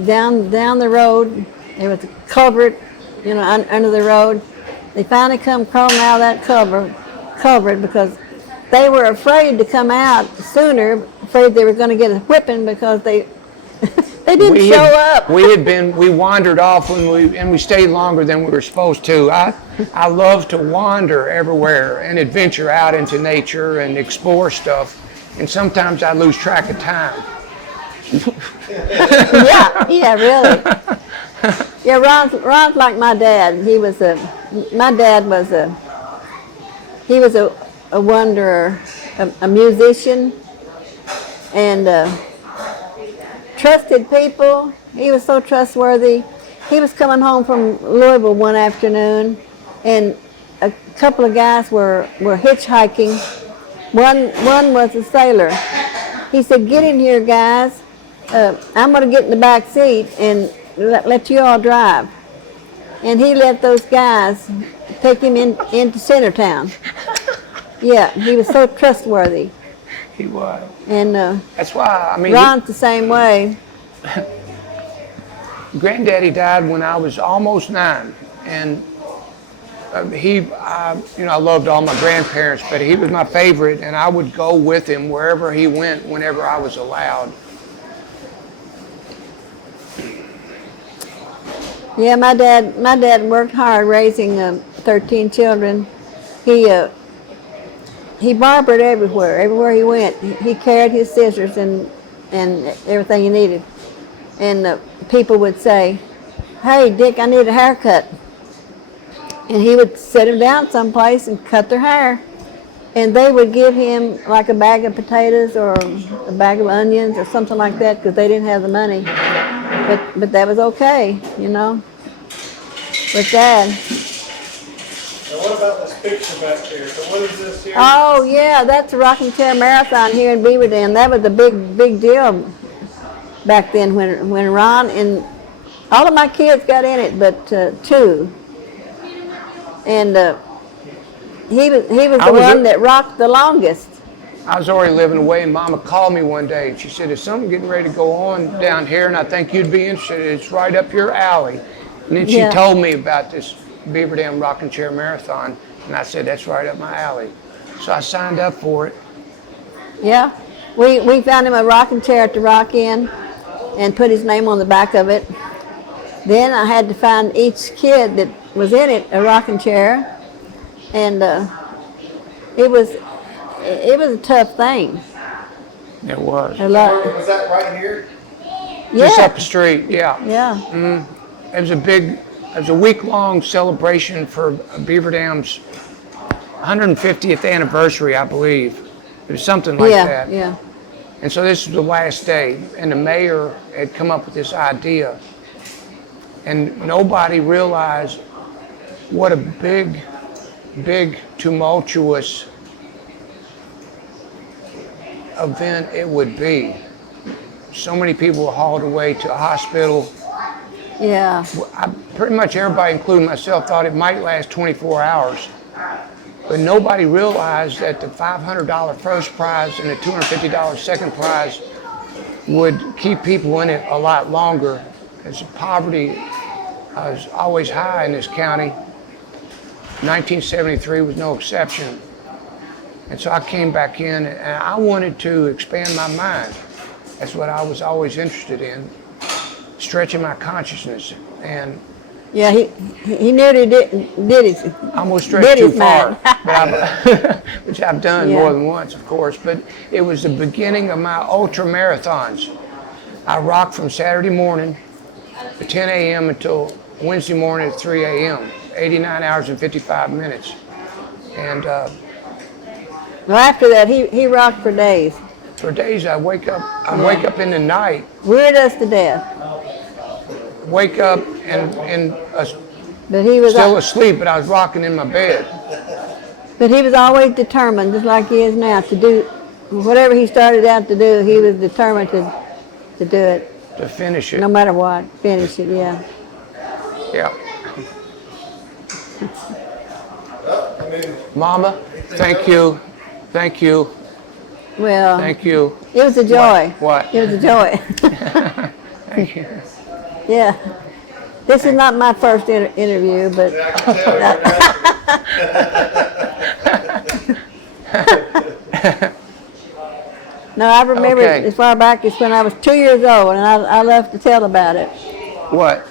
down the road. There was a culvert, under the road. They finally come crawling out of that culvert because they were afraid to come out sooner, afraid they were going to get a whipping because they didn't show up. We wandered off and we stayed longer than we were supposed to. I love to wander everywhere and adventure out into nature and explore stuff, and sometimes I lose track of time. yeah, really. Yeah, Ron's like my dad. My dad was a wanderer, a musician, and trusted people. He was so trustworthy. He was coming home from Louisville one afternoon, and a couple of guys were hitchhiking. One was a sailor. He said, "Get in here, guys. I'm going to get in the back seat and let you all drive." And he let those guys take him into Centertown. Yeah, he was so trustworthy. He was. And that's why, Ron's the same way. Granddaddy died when I was almost 9, and I loved all my grandparents, but he was my favorite, and I would go with him wherever he went, whenever I was allowed. Yeah, my dad worked hard raising 13 children. He barbered everywhere. Everywhere he went, he carried his scissors and everything he needed. And people would say, "Hey, Dick, I need a haircut." And he would sit them down someplace and cut their hair. And they would give him like a bag of potatoes or a bag of onions or something like that because they didn't have the money. But that was okay, you know, with Dad. Now what about this picture back there? So what is this here? Oh yeah, that's the Rocking Chair Marathon here in Beaver Dam. That was a big deal back then when Ron and all of my kids got in it, but two. And he was the one that rocked the longest. I was already living away, and Mama called me one day, and she said, "There's something getting ready to go on down here, and I think you'd be interested. It's right up your alley." And then she told me about this Beaver Dam Rocking Chair Marathon, and I said, "That's right up my alley." So I signed up for it. Yeah, we found him a rocking chair to rock in and put his name on the back of it. Then I had to find each kid that was in it a rocking chair, and it was a tough thing. It was. A lot. Was that right here? Just Yeah. up the street, yeah. Yeah. It was a week-long celebration for Beaver Dam's 150th anniversary, I believe. It was something like that. Yeah. And so this was the last day, and the mayor had come up with this idea. And nobody realized what a big, tumultuous event it would be. So many people were hauled away to a hospital. Yeah. Pretty much everybody, including myself, thought it might last 24 hours. But nobody realized that the $500 first prize and the $250 second prize would keep people in it a lot longer, because poverty was always high in this county. 1973 was no exception. And so I came back in, and I wanted to expand my mind. That's what I was always interested in, stretching my consciousness. And Yeah, he nearly did it. I almost stretched too far, mind. which I've done Yeah. more than once, of course. But it was the beginning of my ultra marathons. I rocked from Saturday morning at 10 a.m. until Wednesday morning at 3 a.m., 89 hours and 55 minutes. And Well, after that, he rocked for days. for days I'd wake up in the night, Weird us to death. wake up and But he was still asleep, but I was rocking in my bed. But he was always determined, just like he is now, to do whatever he started out to do. He was determined to do it, To finish it. no matter what. Finish it, yeah. Yeah. Well, I mean, Mama, thank you. Thank you. Well, Thank you. it was a joy. What? It was a joy. Thank you. Yeah. This is not my first interview, but I can tell you're no, I remember Okay. as far back as when I was 2 years old, and I love to tell about it. What?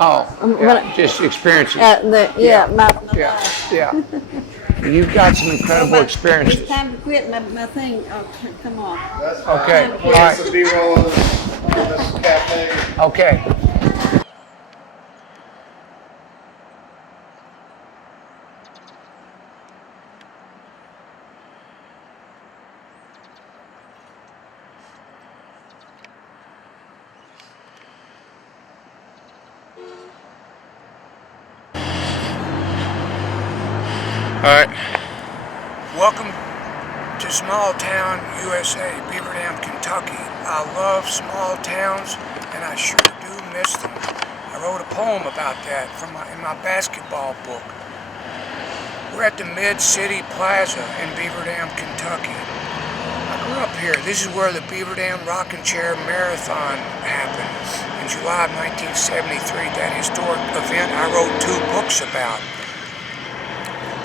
Oh, when yeah, just experiences. Yeah. Yeah. You've got some incredible experiences. It's time to quit my thing. Oh, come on. That's fine. Okay, We'll all put right. some B-roll on this cafe. Okay. All right. Welcome to small town USA, Beaver Dam, Kentucky. I love small towns, and I sure do miss them. I wrote a poem about that in my basketball book. We're at the Mid-City Plaza in Beaver Dam, Kentucky. I grew up here. This is where the Beaver Dam Rocking Chair Marathon happened in July of 1973. That historic event I wrote 2 books about.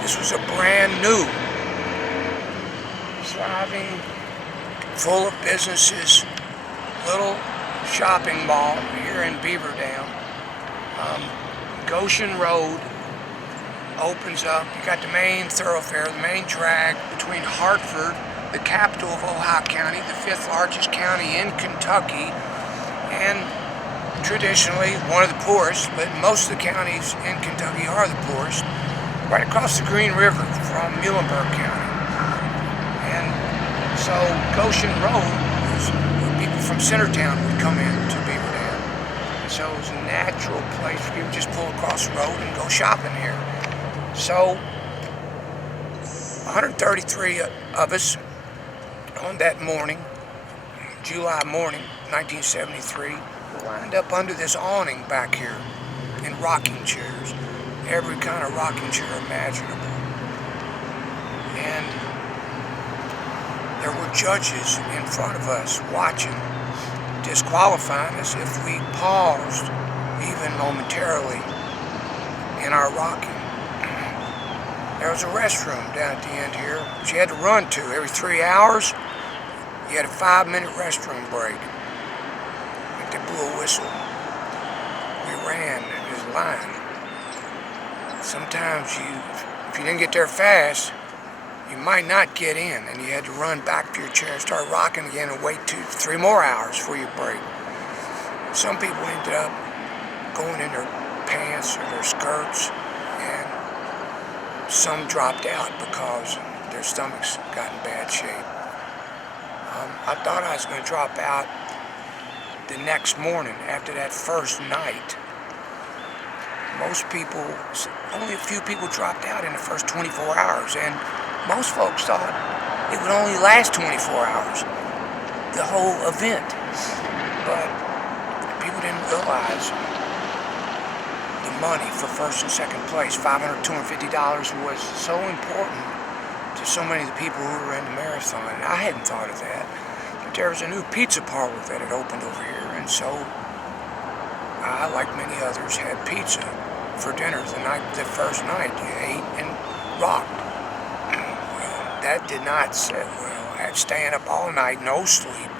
This was a brand new, thriving, full of businesses, little shopping mall here in Beaver Dam. Goshen Road opens up. You got the main thoroughfare, the main drag between Hartford, the capital of Ohio County, the 5th largest county in Kentucky, and traditionally one of the poorest, but most of the counties in Kentucky are the poorest, right across the Green River from Muhlenberg County. And so Goshen Road, people from Centertown would come in to Beaver Dam. And so it was a natural place for people to just pull across the road and go shopping here. So 133 of us on that morning, July morning, 1973, lined up under this awning back here in rocking chairs, every kind of rocking chair imaginable. And there were judges in front of us watching, disqualifying us if we paused even momentarily in our rocking. There was a restroom down at the end here, which you had to run to every 3 hours. You had a 5-minute restroom break. Like they blew a whistle. We ran in this line. Sometimes if you didn't get there fast, you might not get in, and you had to run back to your chair and start rocking again and wait 2-3 more hours for your break. Some people ended up going in their pants or their skirts, and some dropped out because their stomachs got in bad shape. I thought I was going to drop out the next morning after that first night. Most people, only a few people dropped out in the first 24 hours, and most folks thought it would only last 24 hours, the whole event. But people didn't realize the money for first and second place, $500, $250, was so important to so many of the people who were in the marathon. And I hadn't thought of that. But there was a new pizza parlor that had opened over here, and so I, like many others, had pizza for dinner the first night. You ate and rocked. Well, that did not sit well. I had staying up all night, no sleep.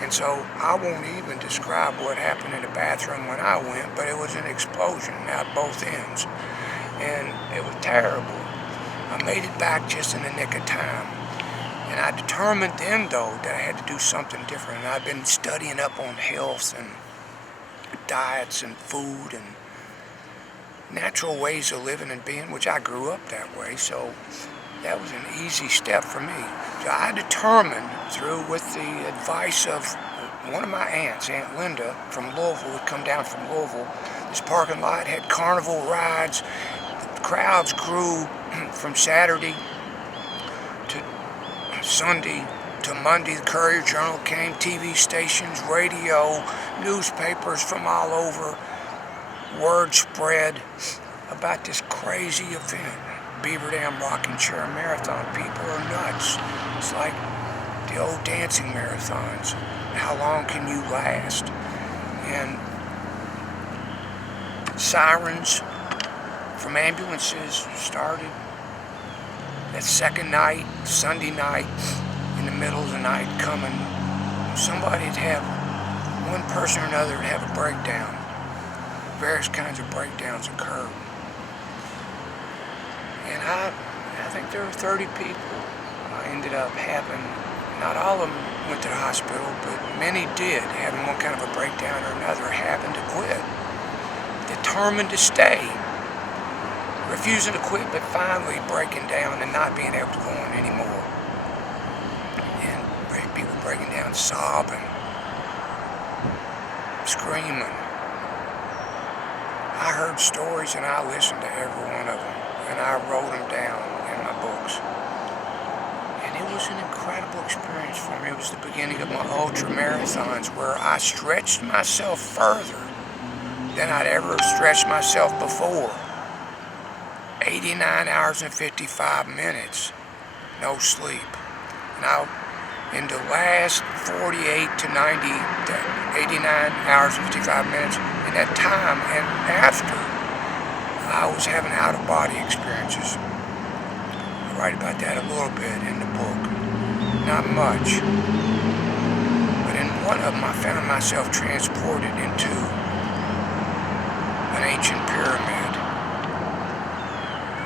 And so I won't even describe what happened in the bathroom when I went, but it was an explosion at both ends. And it was terrible. I made it back just in the nick of time. And I determined then, though, that I had to do something different. And I've been studying up on health and diets and food and natural ways of living and being, which I grew up that way. So that was an easy step for me. So I determined, with the advice of one of my aunts, Aunt Linda from Louisville, would come down from Louisville. This parking lot had carnival rides. The crowds grew from Saturday to Sunday to Monday. The Courier Journal came, TV stations, radio, newspapers from all over. Word spread about this crazy event. Beaver Dam Rocking Chair Marathon. People are nuts. It's like the old dancing marathons. How long can you last? And sirens from ambulances started that second night, Sunday night, in the middle of the night coming. Somebody'd have, one person or another would have a breakdown. Various kinds of breakdowns occur. And I think there were 30 people ended up having, not all of them went to the hospital, but many did, having one kind of a breakdown or another, having to quit. Determined to stay. Refusing to quit, but finally breaking down and not being able to go on anymore. And people breaking down, sobbing, screaming. I heard stories and I listened to every one of them, and I wrote them down in my books. And it was an incredible experience for me. It was the beginning of my ultra marathons, where I stretched myself further than I'd ever stretched myself before. 89 hours and 55 minutes, no sleep. And in the last 48 to 90, to 89 hours and 55 minutes, in that time and after, I was having out-of-body experiences. write about that a little bit in the book. Not much. But in one of them, I found myself transported into an ancient pyramid.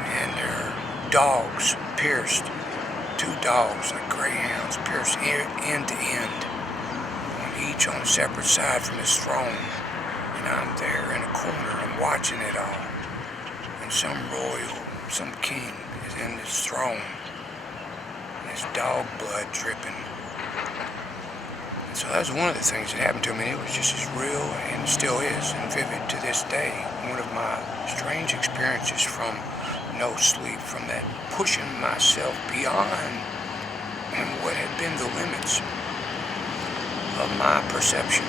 And there are dogs pierced. 2 dogs, like greyhounds, pierced end to end. Each on a separate side from his throne. And I'm there in a corner, I'm watching it all. And some royal, some king is in his throne. And his dog blood dripping. And so that was one of the things that happened to me. It was just as real, and still is, and vivid to this day. One of my strange experiences from no sleep, from that pushing myself beyond what had been the limits of my perception.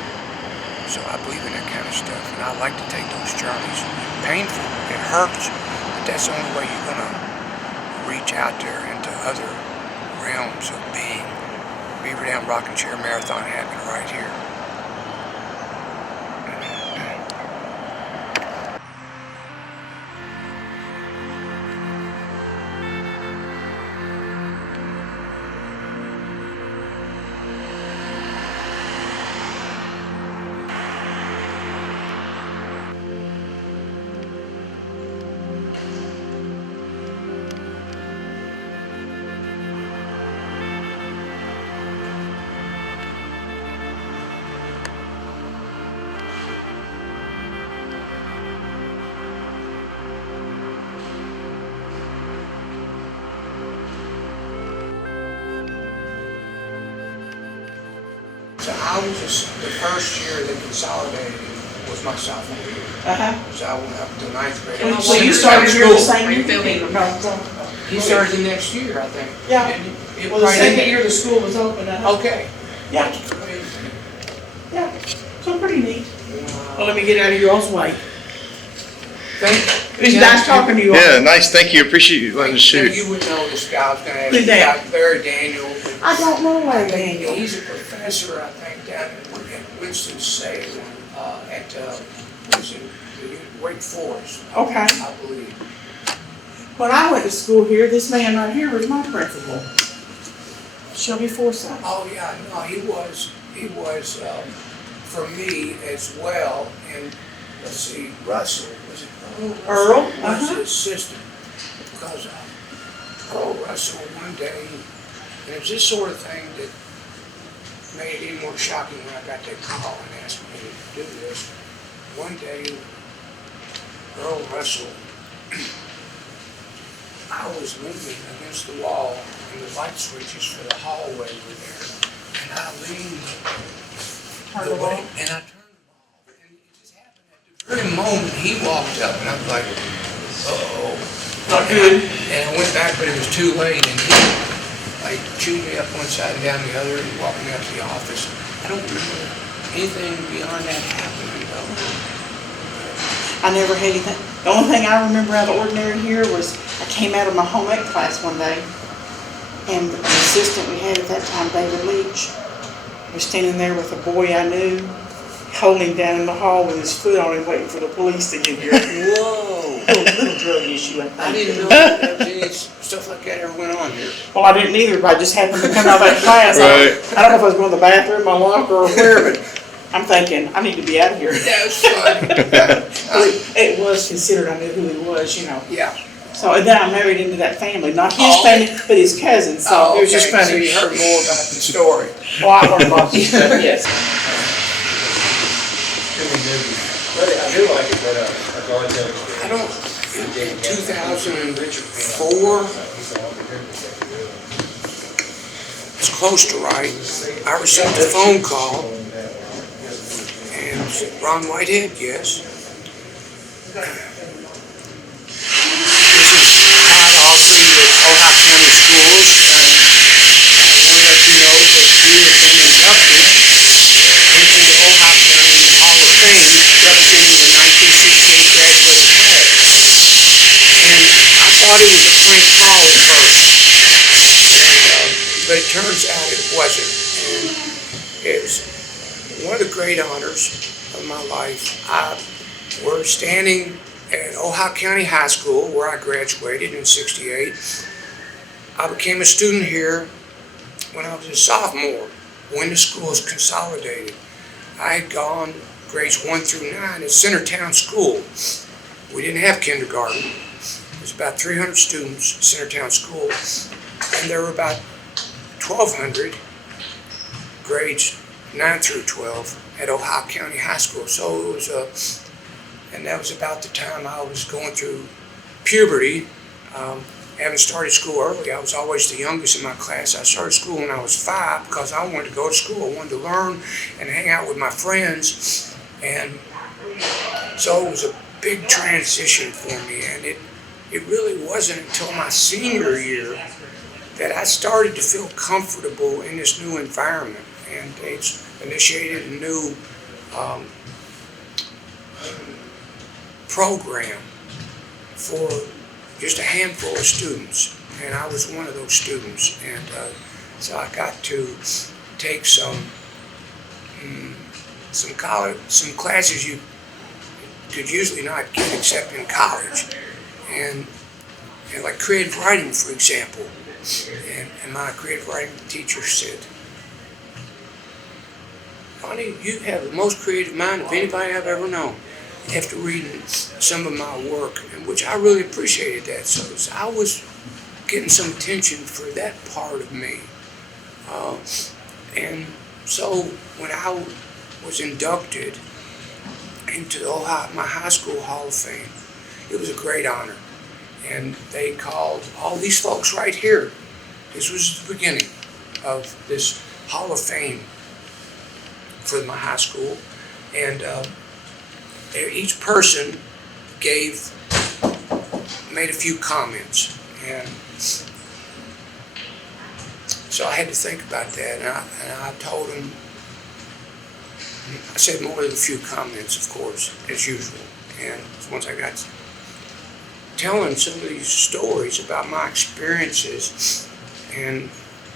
So I believe in that kind of stuff, and I like to take those journeys. Painful, it hurts, but that's the only way you're gonna reach out there into other realms of being. Beaver Dam Rocking Chair Marathon happened right here. So I was just, the first year that consolidated was my sophomore year. So I went up to 9th grade. So you started here the same year? He started the next year, I think. Yeah. It Well, the right second in- year the school was open. Okay. Yeah, yeah, so pretty neat. Well, let me get out of your all's way. Thank It was nice talking to you all. Yeah, nice. Thank you. Appreciate you letting us shoot. You would know this guy. I was going to ask Who's you that? about Larry Daniel. I don't know Larry Daniel. He's a professor, I think, down in Winston-Salem at Wake Forest, Okay. I believe. When I went to school here, this man right here was my principal. Shelby Forsythe. Oh, yeah, no, he was for me as well. And let's see, Russell, was it Earl? Was his assistant. Because Earl Russell one day, and it was this sort of thing that made it even more shocking when I got that call and asked me to do this. One day, Earl Russell, I was moving against the wall and the light switches for the hallway were there. And I leaned the way and I turned them off. And it just happened at the very moment he walked up and I was like, uh-oh. Not good. And I went back, but it was too late and he like chewed me up one side and down the other and walked me up to the office. I don't remember anything beyond that happening though. I never had anything. The only thing I remember out of the ordinary here was I came out of my home ec class one day, and the assistant we had at that time, David Leach, was standing there with a boy I knew, holding him down in the hall with his foot on him, waiting for the police to get here. Whoa! Little drug issue, I I think. didn't know that any stuff like that ever went on here. Well, I didn't either, but I just happened to come out of that class. Right. I don't know if I was going to the bathroom, my locker, or where, but I'm thinking, I need to be out of here. That was fun. It was considered I knew who he was, you know. Yeah. So, and then I married into that family, not his Oh. family, but his cousin, so it was just okay. So funny. you heard more about the story. Well, I learned about this stuff, yes. I do like it, but I go into I don't, in 2004, it's close to right, I received a phone call, and Ron Whitehead, yes. This is Todd Alfrey with Ohio County Schools, and I want to let you know that you have been inducted into the Ohio County Hall of Fame representing the 1968 graduating class. And I thought it was a prank call at first, but it turns out it wasn't. And it's one of the great honors of my life. We're standing at Ohio County High School, where I graduated in '68, I became a student here when I was a sophomore, when the school was consolidated. I had gone grades 1 through 9 at Centertown School. We didn't have kindergarten. There was about 300 students at Centertown School, and there were about 1,200 grades 9 through 12 at Ohio County High School. So it was and that was about the time I was going through puberty. Having started school early, I was always the youngest in my class. I started school when I was 5 because I wanted to go to school. I wanted to learn and hang out with my friends. And so it was a big transition for me. And it really wasn't until my senior year that I started to feel comfortable in this new environment. And it's initiated a new program for just a handful of students, and I was one of those students. And so I got to take some classes you could usually not get except in college, and like creative writing, for example. And my creative writing teacher said, "Bonnie, you have the most creative mind of anybody I've ever known," after reading some of my work, and which I really appreciated that. So I was getting some attention for that part of me. And so when I was inducted into the my high school Hall of Fame, it was a great honor. And they called all these folks right here. This was the beginning of this Hall of Fame for my high school. And each person made a few comments, and so I had to think about that, and I told them, I said more than a few comments, of course, as usual. And once I got telling some of these stories about my experiences and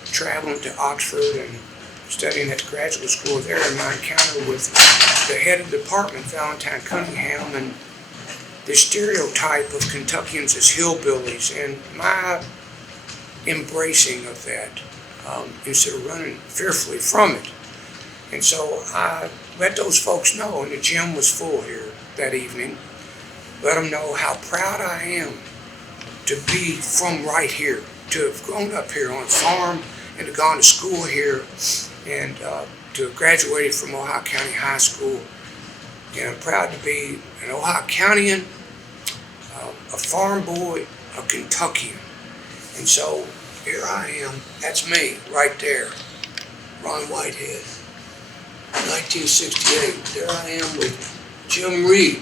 traveling to Oxford and studying at graduate school there, and my encounter with the head of the department, Valentine Cunningham, and the stereotype of Kentuckians as hillbillies, and my embracing of that instead of running fearfully from it. And so I let those folks know, and the gym was full here that evening, let them know how proud I am to be from right here, to have grown up here on a farm and to gone to school here, and to have graduated from Ohio County High School. And I'm proud to be an Ohio Countyan, a farm boy, a Kentuckian. And so here I am, that's me right there, Ron Whitehead, 1968. There I am with Jim Reed,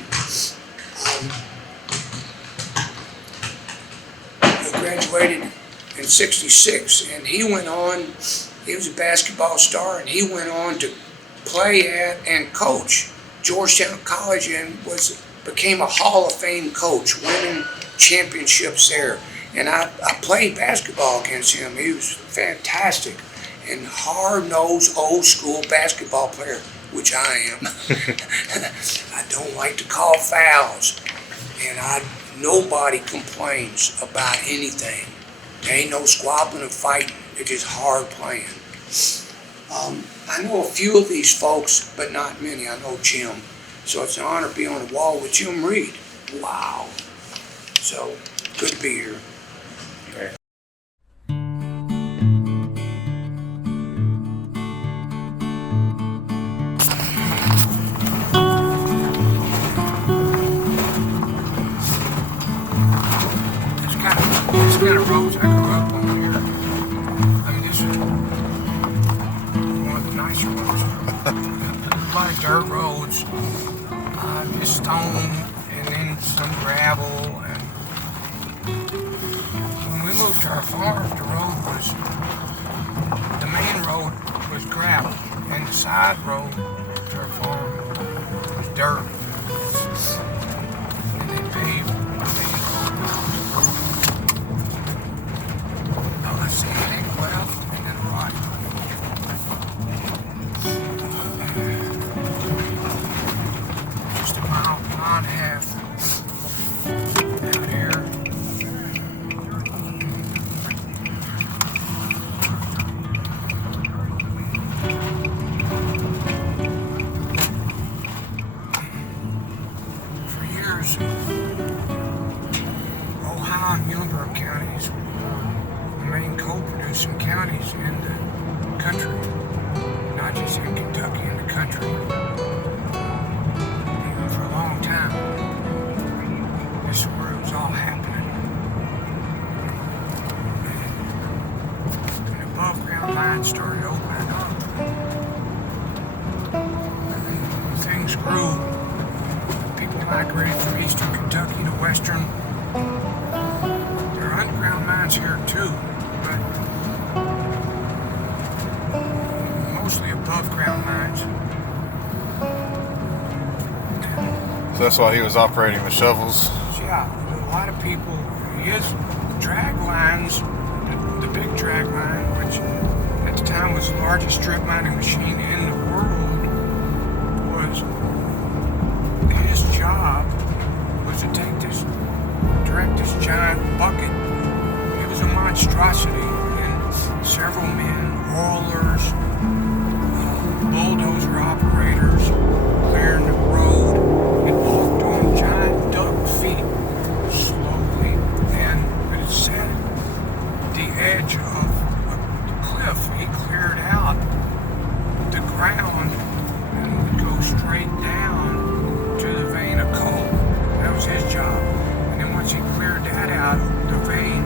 who graduated in 66, and he went on, he was a basketball star, and he went on to play at and coach Georgetown College, and became a Hall of Fame coach, winning championships there. And I played basketball against him. He was fantastic and hard-nosed, old-school basketball player, which I am. I don't like to call fouls, and nobody complains about anything. There ain't no squabbling and fighting. It's just hard playing. I know a few of these folks, but not many. I know Jim. So it's an honor to be on the wall with Jim Reed. Wow. So, good to be here. Okay. This kind of roads I grew up on here. I mean, this is one of the nicer ones. A lot of dirt roads, just stone, and then some gravel. And when we moved to our farm, the main road was gravel, and the side road to our farm was dirt. And they paved the main road. Now let's see, hang left and then right. Just a mile and a half out here. grew. People migrated from eastern Kentucky to western. There are underground mines here too, but mostly above ground mines. So that's why he was operating the shovels. Yeah, a lot of people, his drag lines, the big drag line, which at the time was the largest strip mining machine in the world, was his job was to take this, direct this giant bucket. It was a monstrosity, and several men, haulers, bulldozer operators, clearing the road, and walked on giant duck feet slowly, and but it sat at the edge of the cliff. He cleared out the ground and would go straight down to the vein of coal. That was his job. And then once he cleared that out, the vein,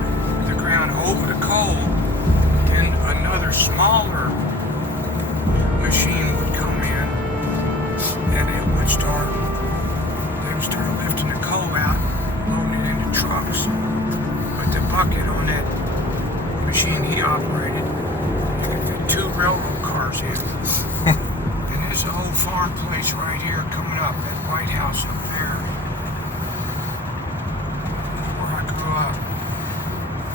the ground over the coal, then another smaller machine would come in, and it would start, they would start lifting the coal out, loading it into trucks. But the bucket on that machine he operated, you could fit 2 railroad cars in. And there's the old farm place right here coming up, that White House up there, where I grew up.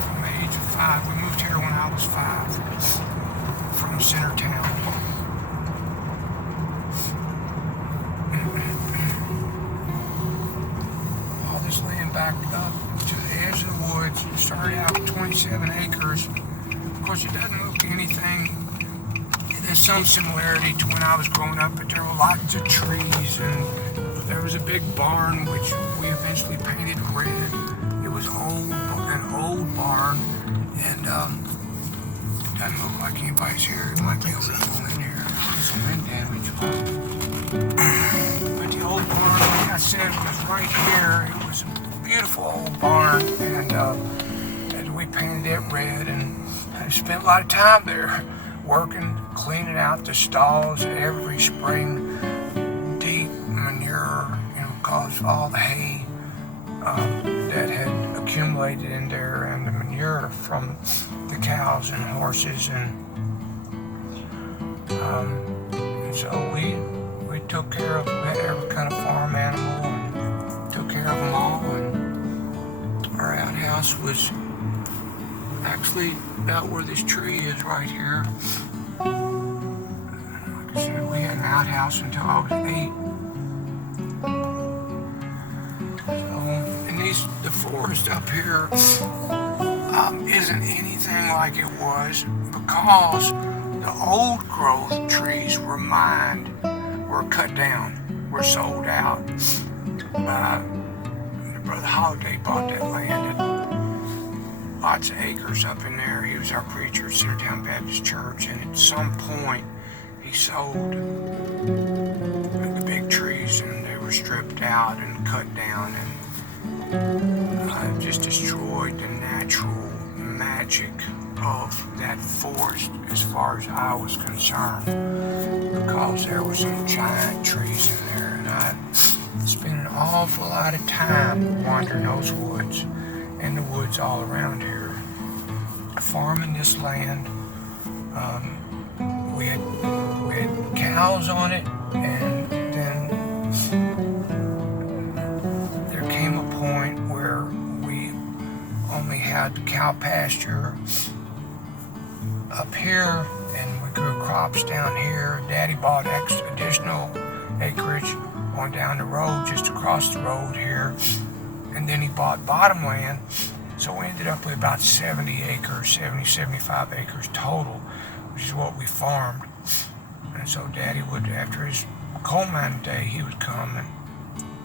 From the age of 5, we moved here when I was 5, from center town. All this land back up to the edge of the woods. It started out with 27 acres. Of course, it doesn't look anything. There's some similarity to when I was growing up, but there were lots of trees, and there was a big barn which we eventually painted red. It was an old barn, and doesn't look like anybody's here. It might be able to go in here. Some wind damage. But the old barn, like I said, was right here. It was a beautiful old barn, and we painted it red, and I spent a lot of time there working, cleaning out the stalls every spring, deep manure, because all the hay that had accumulated in there, and the manure from the cows and horses, and so we took care of, we had every kind of farm animal, and took care of them all, and our outhouse was actually about where this tree is right here. Like I said, we had an outhouse until I was 8. So, and the forest up here isn't anything like it was, because the old growth trees were mined, were cut down, were sold out. Brother Holiday bought that land, lots of acres up in there. He was our preacher at Centertown Baptist Church, and at some point he sold the big trees, and they were stripped out and cut down, and just destroyed the natural magic of that forest as far as I was concerned, because there were some giant trees in there, and I spent an awful lot of time wandering those woods and the woods all around here, farming this land. We had cows on it, and then there came a point where we only had the cow pasture up here, and we grew crops down here. Daddy bought additional acreage on down the road, just across the road here, and then he bought bottom land, so we ended up with about 70 acres, 75 acres total, which is what we farmed. And so Daddy would, after his coal mining day, he would come and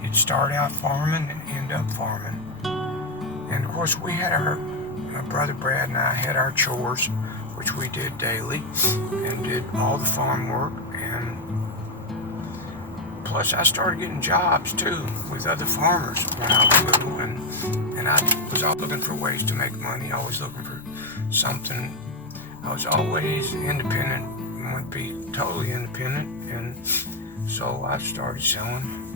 he'd start out farming and end up farming. And of course we had my brother Brad and I had our chores, which we did daily, and did all the farm work, and plus I started getting jobs too with other farmers when I was little, and I was always looking for ways to make money, always looking for something. I was always independent, wanted to be totally independent, and So I started selling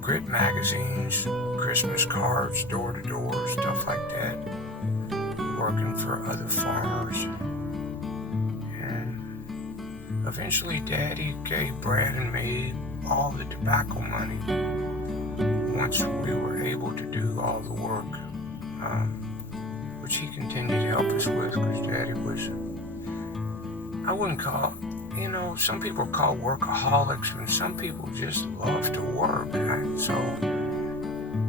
grit magazines, Christmas cards, door to door, stuff like that, working for other farmers. And eventually Daddy gave Brad and me all the tobacco money once we were able to do all the work, which he continued to help us with, because Daddy was, I wouldn't call, some people call workaholics, and some people just love to work, right? So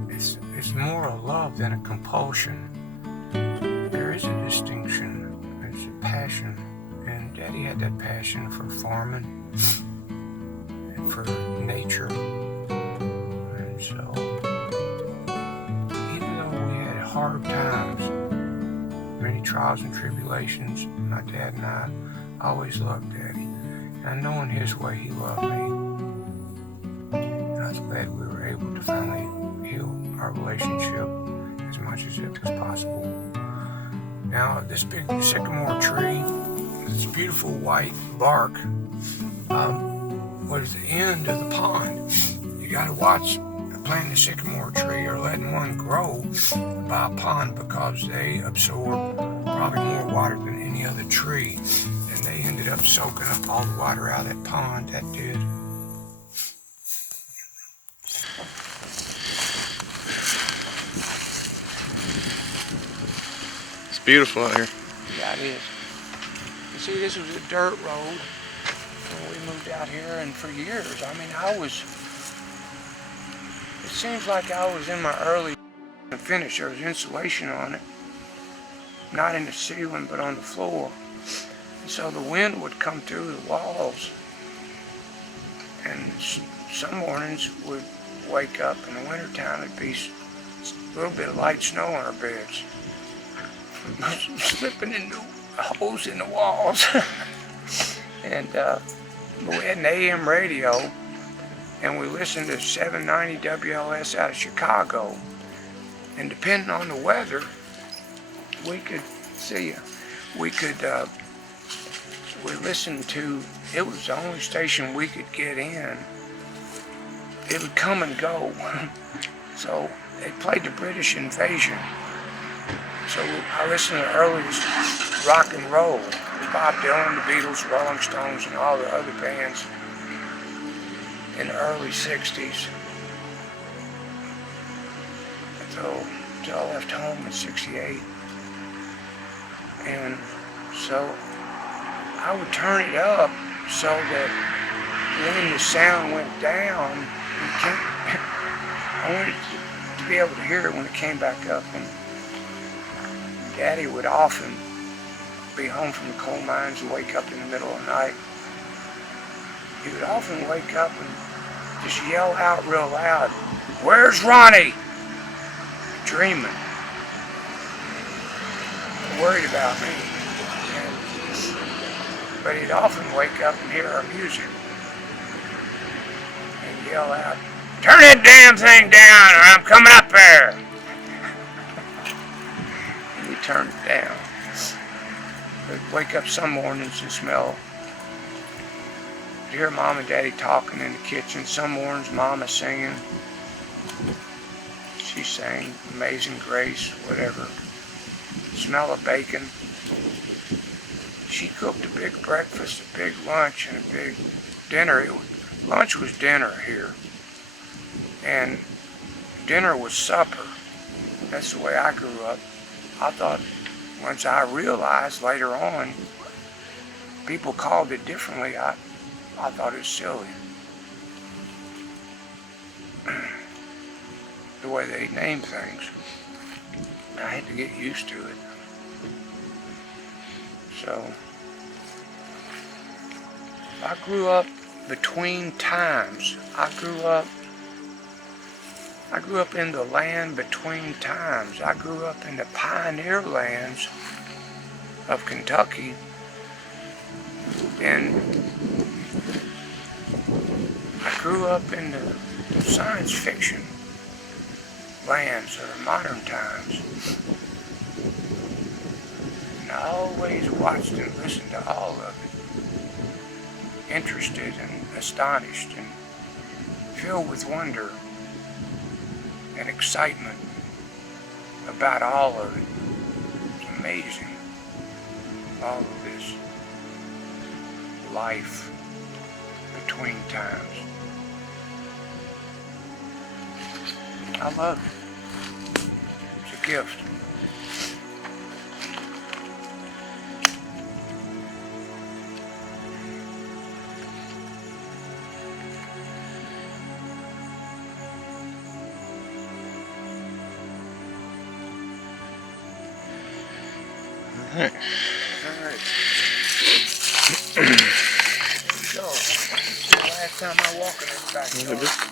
it's more a love than a compulsion. There is a distinction. There's a passion, and Daddy had that passion for farming and for nature. And so, even though we had hard times, many trials and tribulations, my dad and I always loved Daddy. And I know in his way he loved me. And I was glad we were able to finally heal our relationship as much as it was possible. Now, this big sycamore tree, this beautiful white bark, was the end of the pond. You gotta watch planting a sycamore tree or letting one grow by a pond, because they absorb probably more water than any other tree. And they ended up soaking up all the water out of that pond, that did. It's beautiful out here. Yeah, it is. You see, this was a dirt road when we moved out here, and for years, it seems like I was in my early finish. There was insulation on it, not in the ceiling, but on the floor. And so the wind would come through the walls, and some mornings we'd wake up in the wintertime, it'd be a little bit of light snow on our beds. Slipping into holes in the walls. And we had an AM radio, and we listened to 790 WLS out of Chicago. And depending on the weather, we listened to, it was the only station we could get in. It would come and go. So they played the British invasion. So I listened to the earliest rock and roll. Bob Dylan, the Beatles, Rolling Stones, and all the other bands in the early 60s. Until I left home in 68. And so I would turn it up so that when the sound went down, I wanted to be able to hear it when it came back up. And Daddy would often be home from the coal mines and wake up in the middle of the night. He would often wake up and just yell out real loud, "Where's Ronnie?" Dreaming, worried about me. But he'd often wake up and hear our music and yell out, "Turn that damn thing down or I'm coming up there." And we turned it down. We'd wake up some mornings and smell, hear Mom and Daddy talking in the kitchen. Some mornings Mama singing. She sang Amazing Grace, whatever. Smell of bacon. She cooked a big breakfast, a big lunch, and a big dinner. Lunch was dinner here. And dinner was supper. That's the way I grew up. I thought, once I realized later on, people called it differently, I thought it was silly. The way they named things. I had to get used to it. So, I grew up between times. I grew up in the land between times. I grew up in the pioneer lands of Kentucky, and I grew up in the science fiction lands of the modern times. And I always watched and listened to all of it. interested and astonished and filled with wonder and excitement about all of it. It's amazing, all of this life between times. I love it. It's a gift. All right. All right. Here we go. This is the last time I walk in this backyard.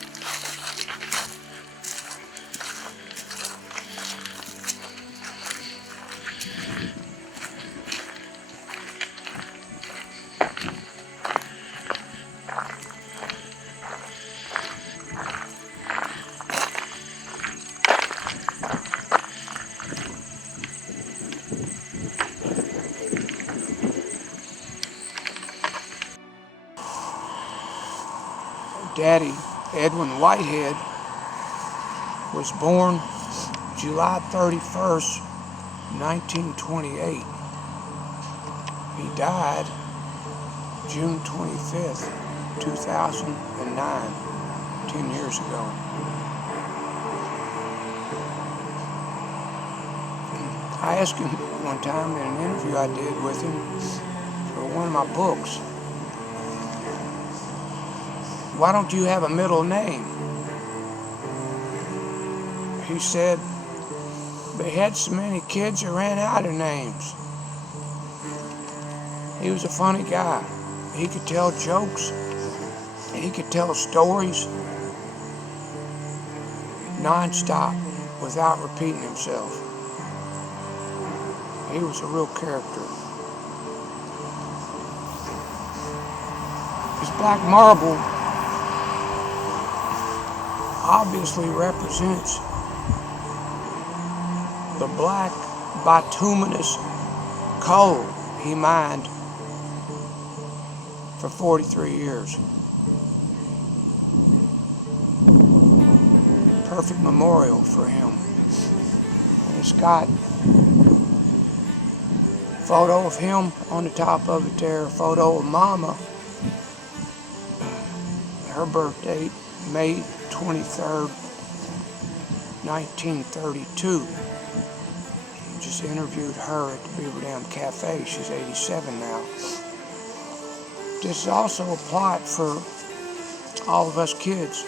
Daddy, Edwin Whitehead, was born July 31st, 1928. He died June 25th, 2009, 10 years ago. I asked him one time in an interview I did with him for one of my books, "Why don't you have a middle name?" He said, "They had so many kids that ran out of names." He was a funny guy. He could tell jokes. He could tell stories non-stop without repeating himself. He was a real character. His black marble obviously represents the black bituminous coal he mined for 43 years. Perfect memorial for him. And it's got a photo of him on the top of it there, a photo of Mama, her birth date, May 23rd, 1932. Just interviewed her at the Beaver Dam Cafe. She's 87 now. This is also a plot for all of us kids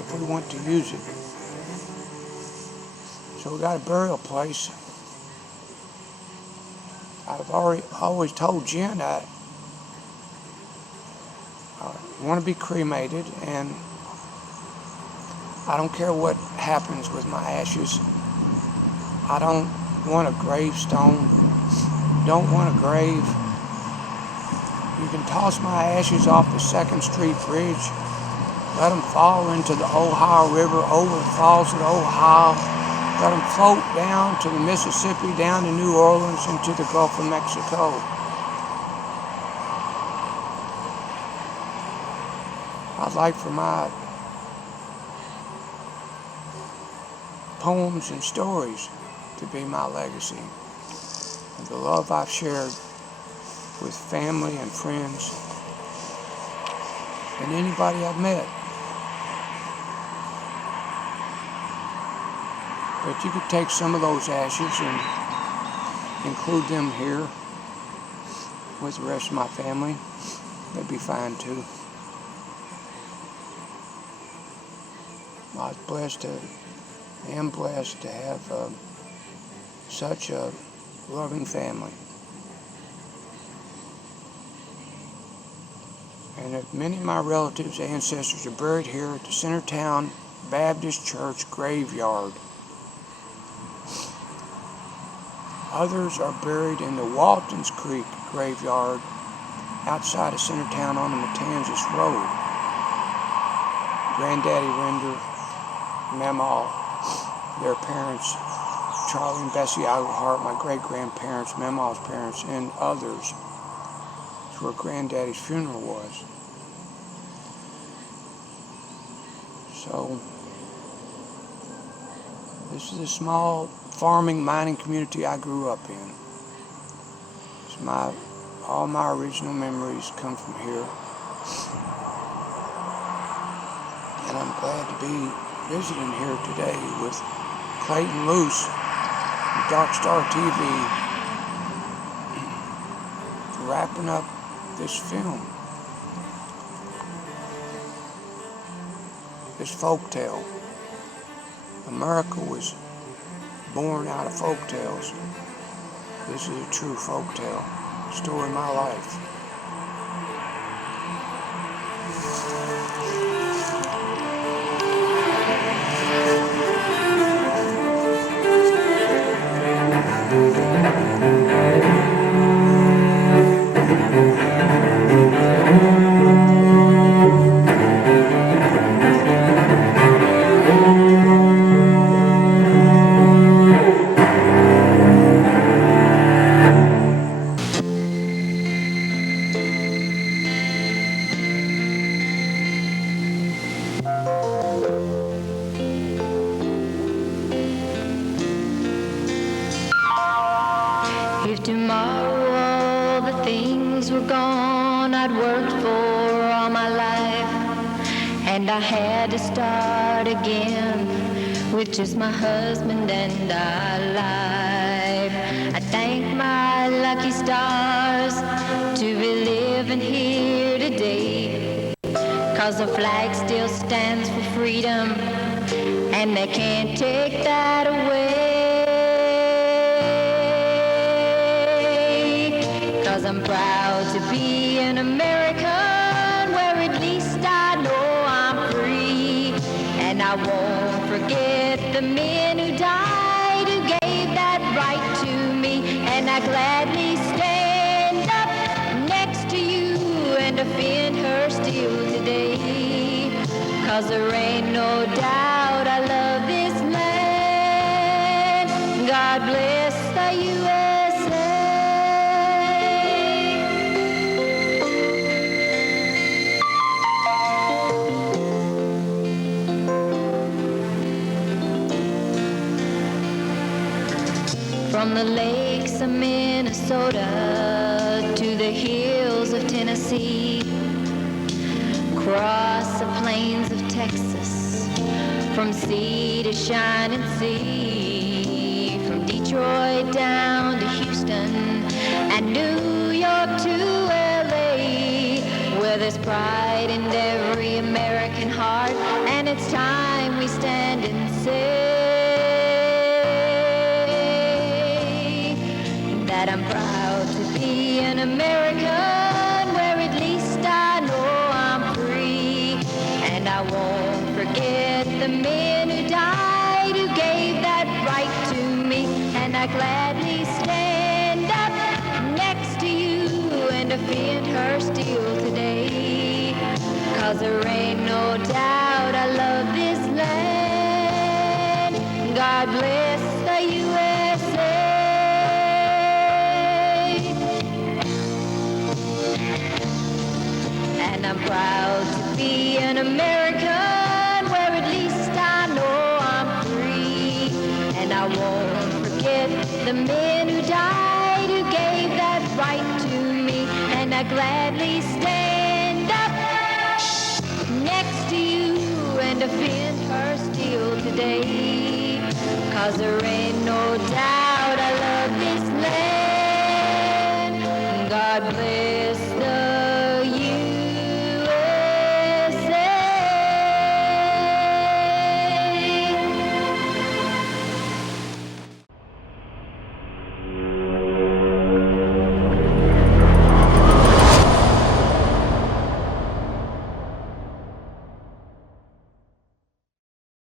if we want to use it. So we got a burial place. I've always told Jen that I want to be cremated, and I don't care what happens with my ashes. I don't want a gravestone, don't want a grave. You can toss my ashes off the 2nd Street Bridge, let them fall into the Ohio River, over the falls of the Ohio, let them float down to the Mississippi, down to New Orleans, into the Gulf of Mexico. I'd like for my poems and stories to be my legacy. And the love I've shared with family and friends and anybody I've met. But you could take some of those ashes and include them here with the rest of my family. That'd be fine too. I am blessed to have such a loving family. And that many of my relatives, ancestors, are buried here at the Centertown Baptist Church graveyard. Others are buried in the Waltons Creek graveyard outside of Centertown on the Matanzas Road. Granddaddy Render, Mamaw, their parents, Charlie and Bessie Iglehart, my great-grandparents, Mamaw's parents, and others. It's where Granddaddy's funeral was. So, this is a small farming, mining community I grew up in. All my original memories come from here. And I'm glad to be visiting here today with Clayton Luce from Dark Star TV, wrapping up this film, this folktale. America was born out of folktales. This is a true folktale, story of my life. If tomorrow all the things were gone I'd worked for all my life, and I had to start again with just my husband and our life, I thank my lucky stars to be living here today, 'cause the flag still stands for freedom and they can't take that away. 'Cause I'm proud to be an American, where at least I know I'm free. And I won't forget the men who died, who gave that right to me. And I gladly stand up next to you and defend her still today. 'Cause there ain't no doubt I love this land. God bless the USA. From the lakes of Minnesota to the hills of Tennessee, across the plains of Texas, from sea to shining sea, from Detroit down to Houston and New York to LA, where there's pride in every American heart, and it's time we stand and say that I'm proud to be an American, where at least I know I'm free. And I won't forget the men who died, who gave that right to me. And I gladly stand up next to you and defend her still today. 'Cause there ain't no doubt I love this land. God bless the USA. And I'm proud to be an American, where at least I know I'm free. And I won't forget the men who died, who gave that right to me. And I gladly stand up next to you and defend her still today. 'Cause there ain't no doubt